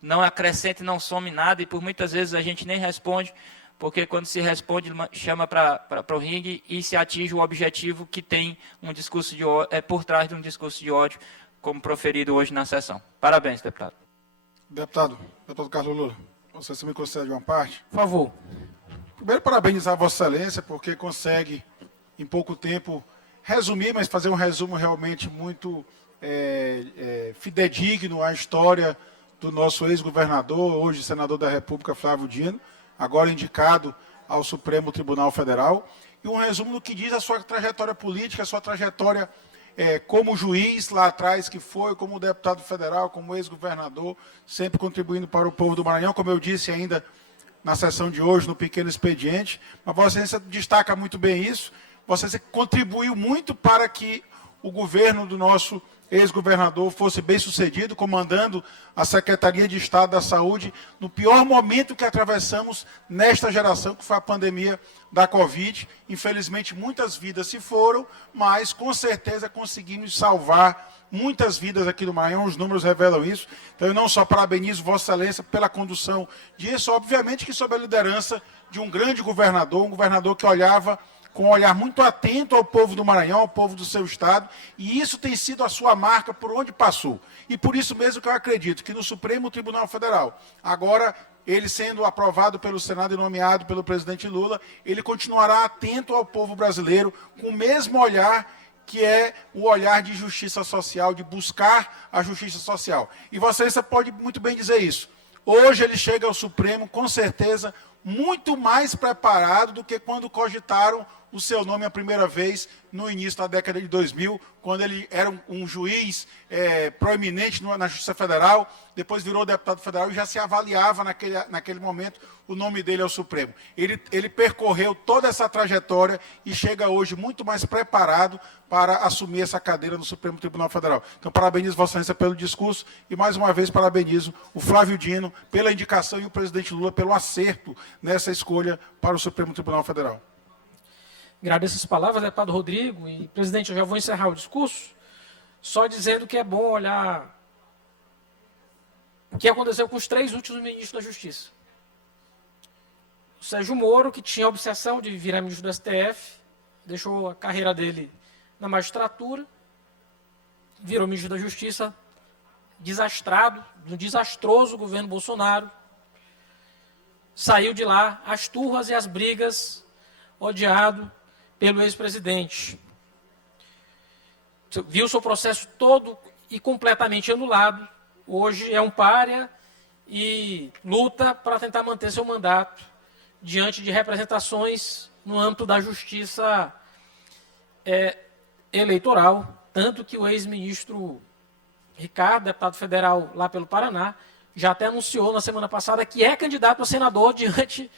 não acrescenta e não some nada, e por muitas vezes a gente nem responde, porque quando se responde, chama para o ringue e se atinge o objetivo que tem um discurso de ódio, por trás de um discurso de ódio, como proferido hoje na sessão. Parabéns, deputado. Deputado Carlos Lula, você me concede uma parte? Por favor. Primeiro, parabenizar a Vossa Excelência, porque consegue, em pouco tempo, resumir, mas fazer um resumo realmente muito fidedigno à história do nosso ex-governador, hoje senador da República, Flávio Dino, agora indicado ao Supremo Tribunal Federal, e um resumo do que diz a sua trajetória política, a sua trajetória como juiz lá atrás, que foi, como deputado federal, como ex-governador, sempre contribuindo para o povo do Maranhão, como eu disse ainda na sessão de hoje, no pequeno expediente, mas Vossa Excelência destaca muito bem isso. Vossa Excelência contribuiu muito para que o governo do nosso ex-governador fosse bem sucedido, comandando a Secretaria de Estado da Saúde no pior momento que atravessamos nesta geração, que foi a pandemia da Covid. Infelizmente, muitas vidas se foram, mas com certeza conseguimos salvar muitas vidas aqui no Maranhão, os números revelam isso. Então, eu não só parabenizo Vossa Excelência pela condução disso, obviamente que sob a liderança de um grande governador, um governador que olhava com um olhar muito atento ao povo do Maranhão, ao povo do seu estado, e isso tem sido a sua marca por onde passou. E por isso mesmo que eu acredito que no Supremo Tribunal Federal, agora ele sendo aprovado pelo Senado e nomeado pelo presidente Lula, ele continuará atento ao povo brasileiro, com o mesmo olhar que é o olhar de justiça social, de buscar a justiça social. E você pode muito bem dizer isso. Hoje ele chega ao Supremo, com certeza, muito mais preparado do que quando cogitaram o seu nome a primeira vez no início da década de 2000, quando ele era um juiz proeminente na Justiça Federal, depois virou deputado federal e já se avaliava naquele momento o nome dele ao Supremo. Ele percorreu toda essa trajetória e chega hoje muito mais preparado para assumir essa cadeira no Supremo Tribunal Federal. Então, parabenizo Vossa Excelência pelo discurso e, mais uma vez, parabenizo o Flávio Dino pela indicação e o presidente Lula pelo acerto nessa escolha para o Supremo Tribunal Federal. Agradeço as palavras, deputado Rodrigo. E, presidente, eu já vou encerrar o discurso, só dizendo que é bom olhar o que aconteceu com os 3 últimos ministros da Justiça. O Sérgio Moro, que tinha a obsessão de virar ministro do STF, deixou a carreira dele na magistratura, virou ministro da Justiça, desastrado, no desastroso governo Bolsonaro, saiu de lá as turras e as brigas, odiado pelo ex-presidente. Viu seu processo todo e completamente anulado. Hoje é um pária e luta para tentar manter seu mandato diante de representações no âmbito da justiça eleitoral. Tanto que o ex-ministro Ricardo, deputado federal lá pelo Paraná, já até anunciou na semana passada que é candidato a senador diante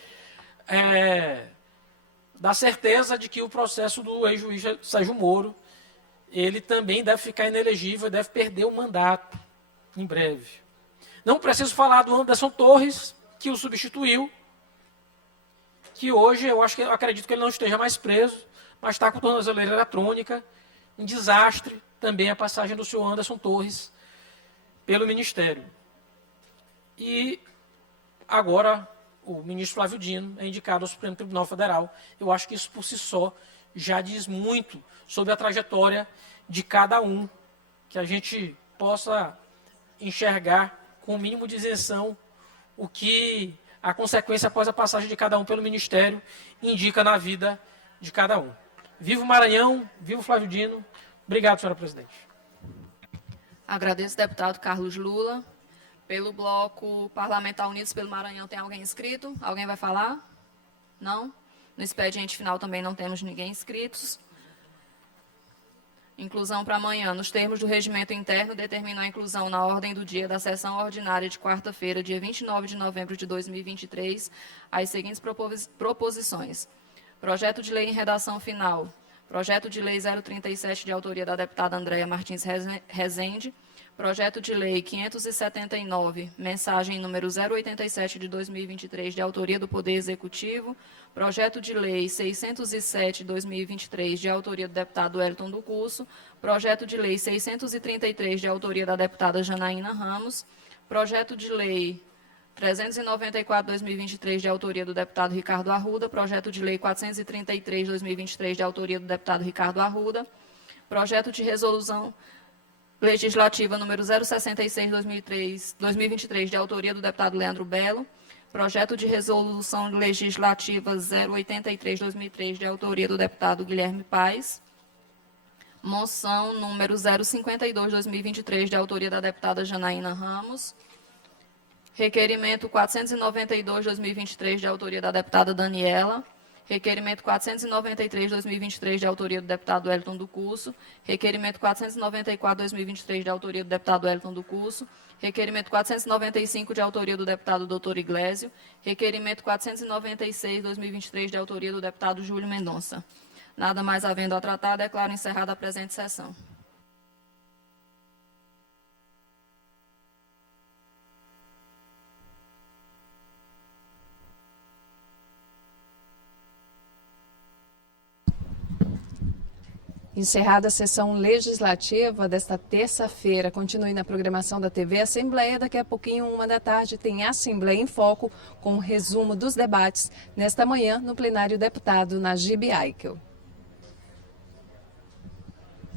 da certeza de que o processo do ex-juiz Sérgio Moro, ele também deve ficar inelegível, deve perder o mandato em breve. Não preciso falar do Anderson Torres, que o substituiu, que hoje eu acredito que ele não esteja mais preso, mas está com tornozeleira eletrônica, um desastre também a passagem do senhor Anderson Torres pelo Ministério. E agora o ministro Flávio Dino é indicado ao Supremo Tribunal Federal. Eu acho que isso por si só já diz muito sobre a trajetória de cada um, que a gente possa enxergar com o mínimo de isenção o que a consequência após a passagem de cada um pelo Ministério indica na vida de cada um. Viva o Maranhão, viva o Flávio Dino. Obrigado, senhora presidente. Agradeço, deputado Carlos Lula. Pelo bloco Parlamentar Unidos pelo Maranhão, tem alguém inscrito? Alguém vai falar? Não? No expediente final também não temos ninguém inscritos. Inclusão para amanhã. Nos termos do regimento interno, determina a inclusão na ordem do dia da sessão ordinária de quarta-feira, dia 29 de novembro de 2023, as seguintes proposições. Projeto de lei em redação final. Projeto de lei 037, de autoria da deputada Andréia Martins Rezende. Projeto de lei 579, mensagem número 087 de 2023, de autoria do Poder Executivo. Projeto de lei 607 de 2023, de autoria do deputado Wellington do Curso. Projeto de lei 633, de autoria da deputada Janaína Ramos. Projeto de lei 394 de 2023, de autoria do deputado Ricardo Arruda. Projeto de lei 433 de 2023, de autoria do deputado Ricardo Arruda. Projeto de resolução legislativa número 066 de 2023, de autoria do deputado Leandro Belo. Projeto de resolução legislativa 083 de 2003, de autoria do deputado Guilherme Paes. Moção número 052 de 2023, de autoria da deputada Janaína Ramos. Requerimento 492 de 2023, de autoria da deputada Daniela. Requerimento 493 de 2023, de autoria do deputado Wellington do Curso. Requerimento 494 de 2023, de autoria do deputado Wellington do Curso. Requerimento 495, de autoria do deputado Dr. Iglesio. Requerimento 496 de 2023, de autoria do deputado Júlio Mendonça. Nada mais havendo a tratar, declaro encerrada a presente sessão. Encerrada a sessão legislativa desta terça-feira. Continue na programação da TV Assembleia. Daqui a pouquinho, 13h, tem Assembleia em Foco com um resumo dos debates nesta manhã no plenário deputado Najib Aikel.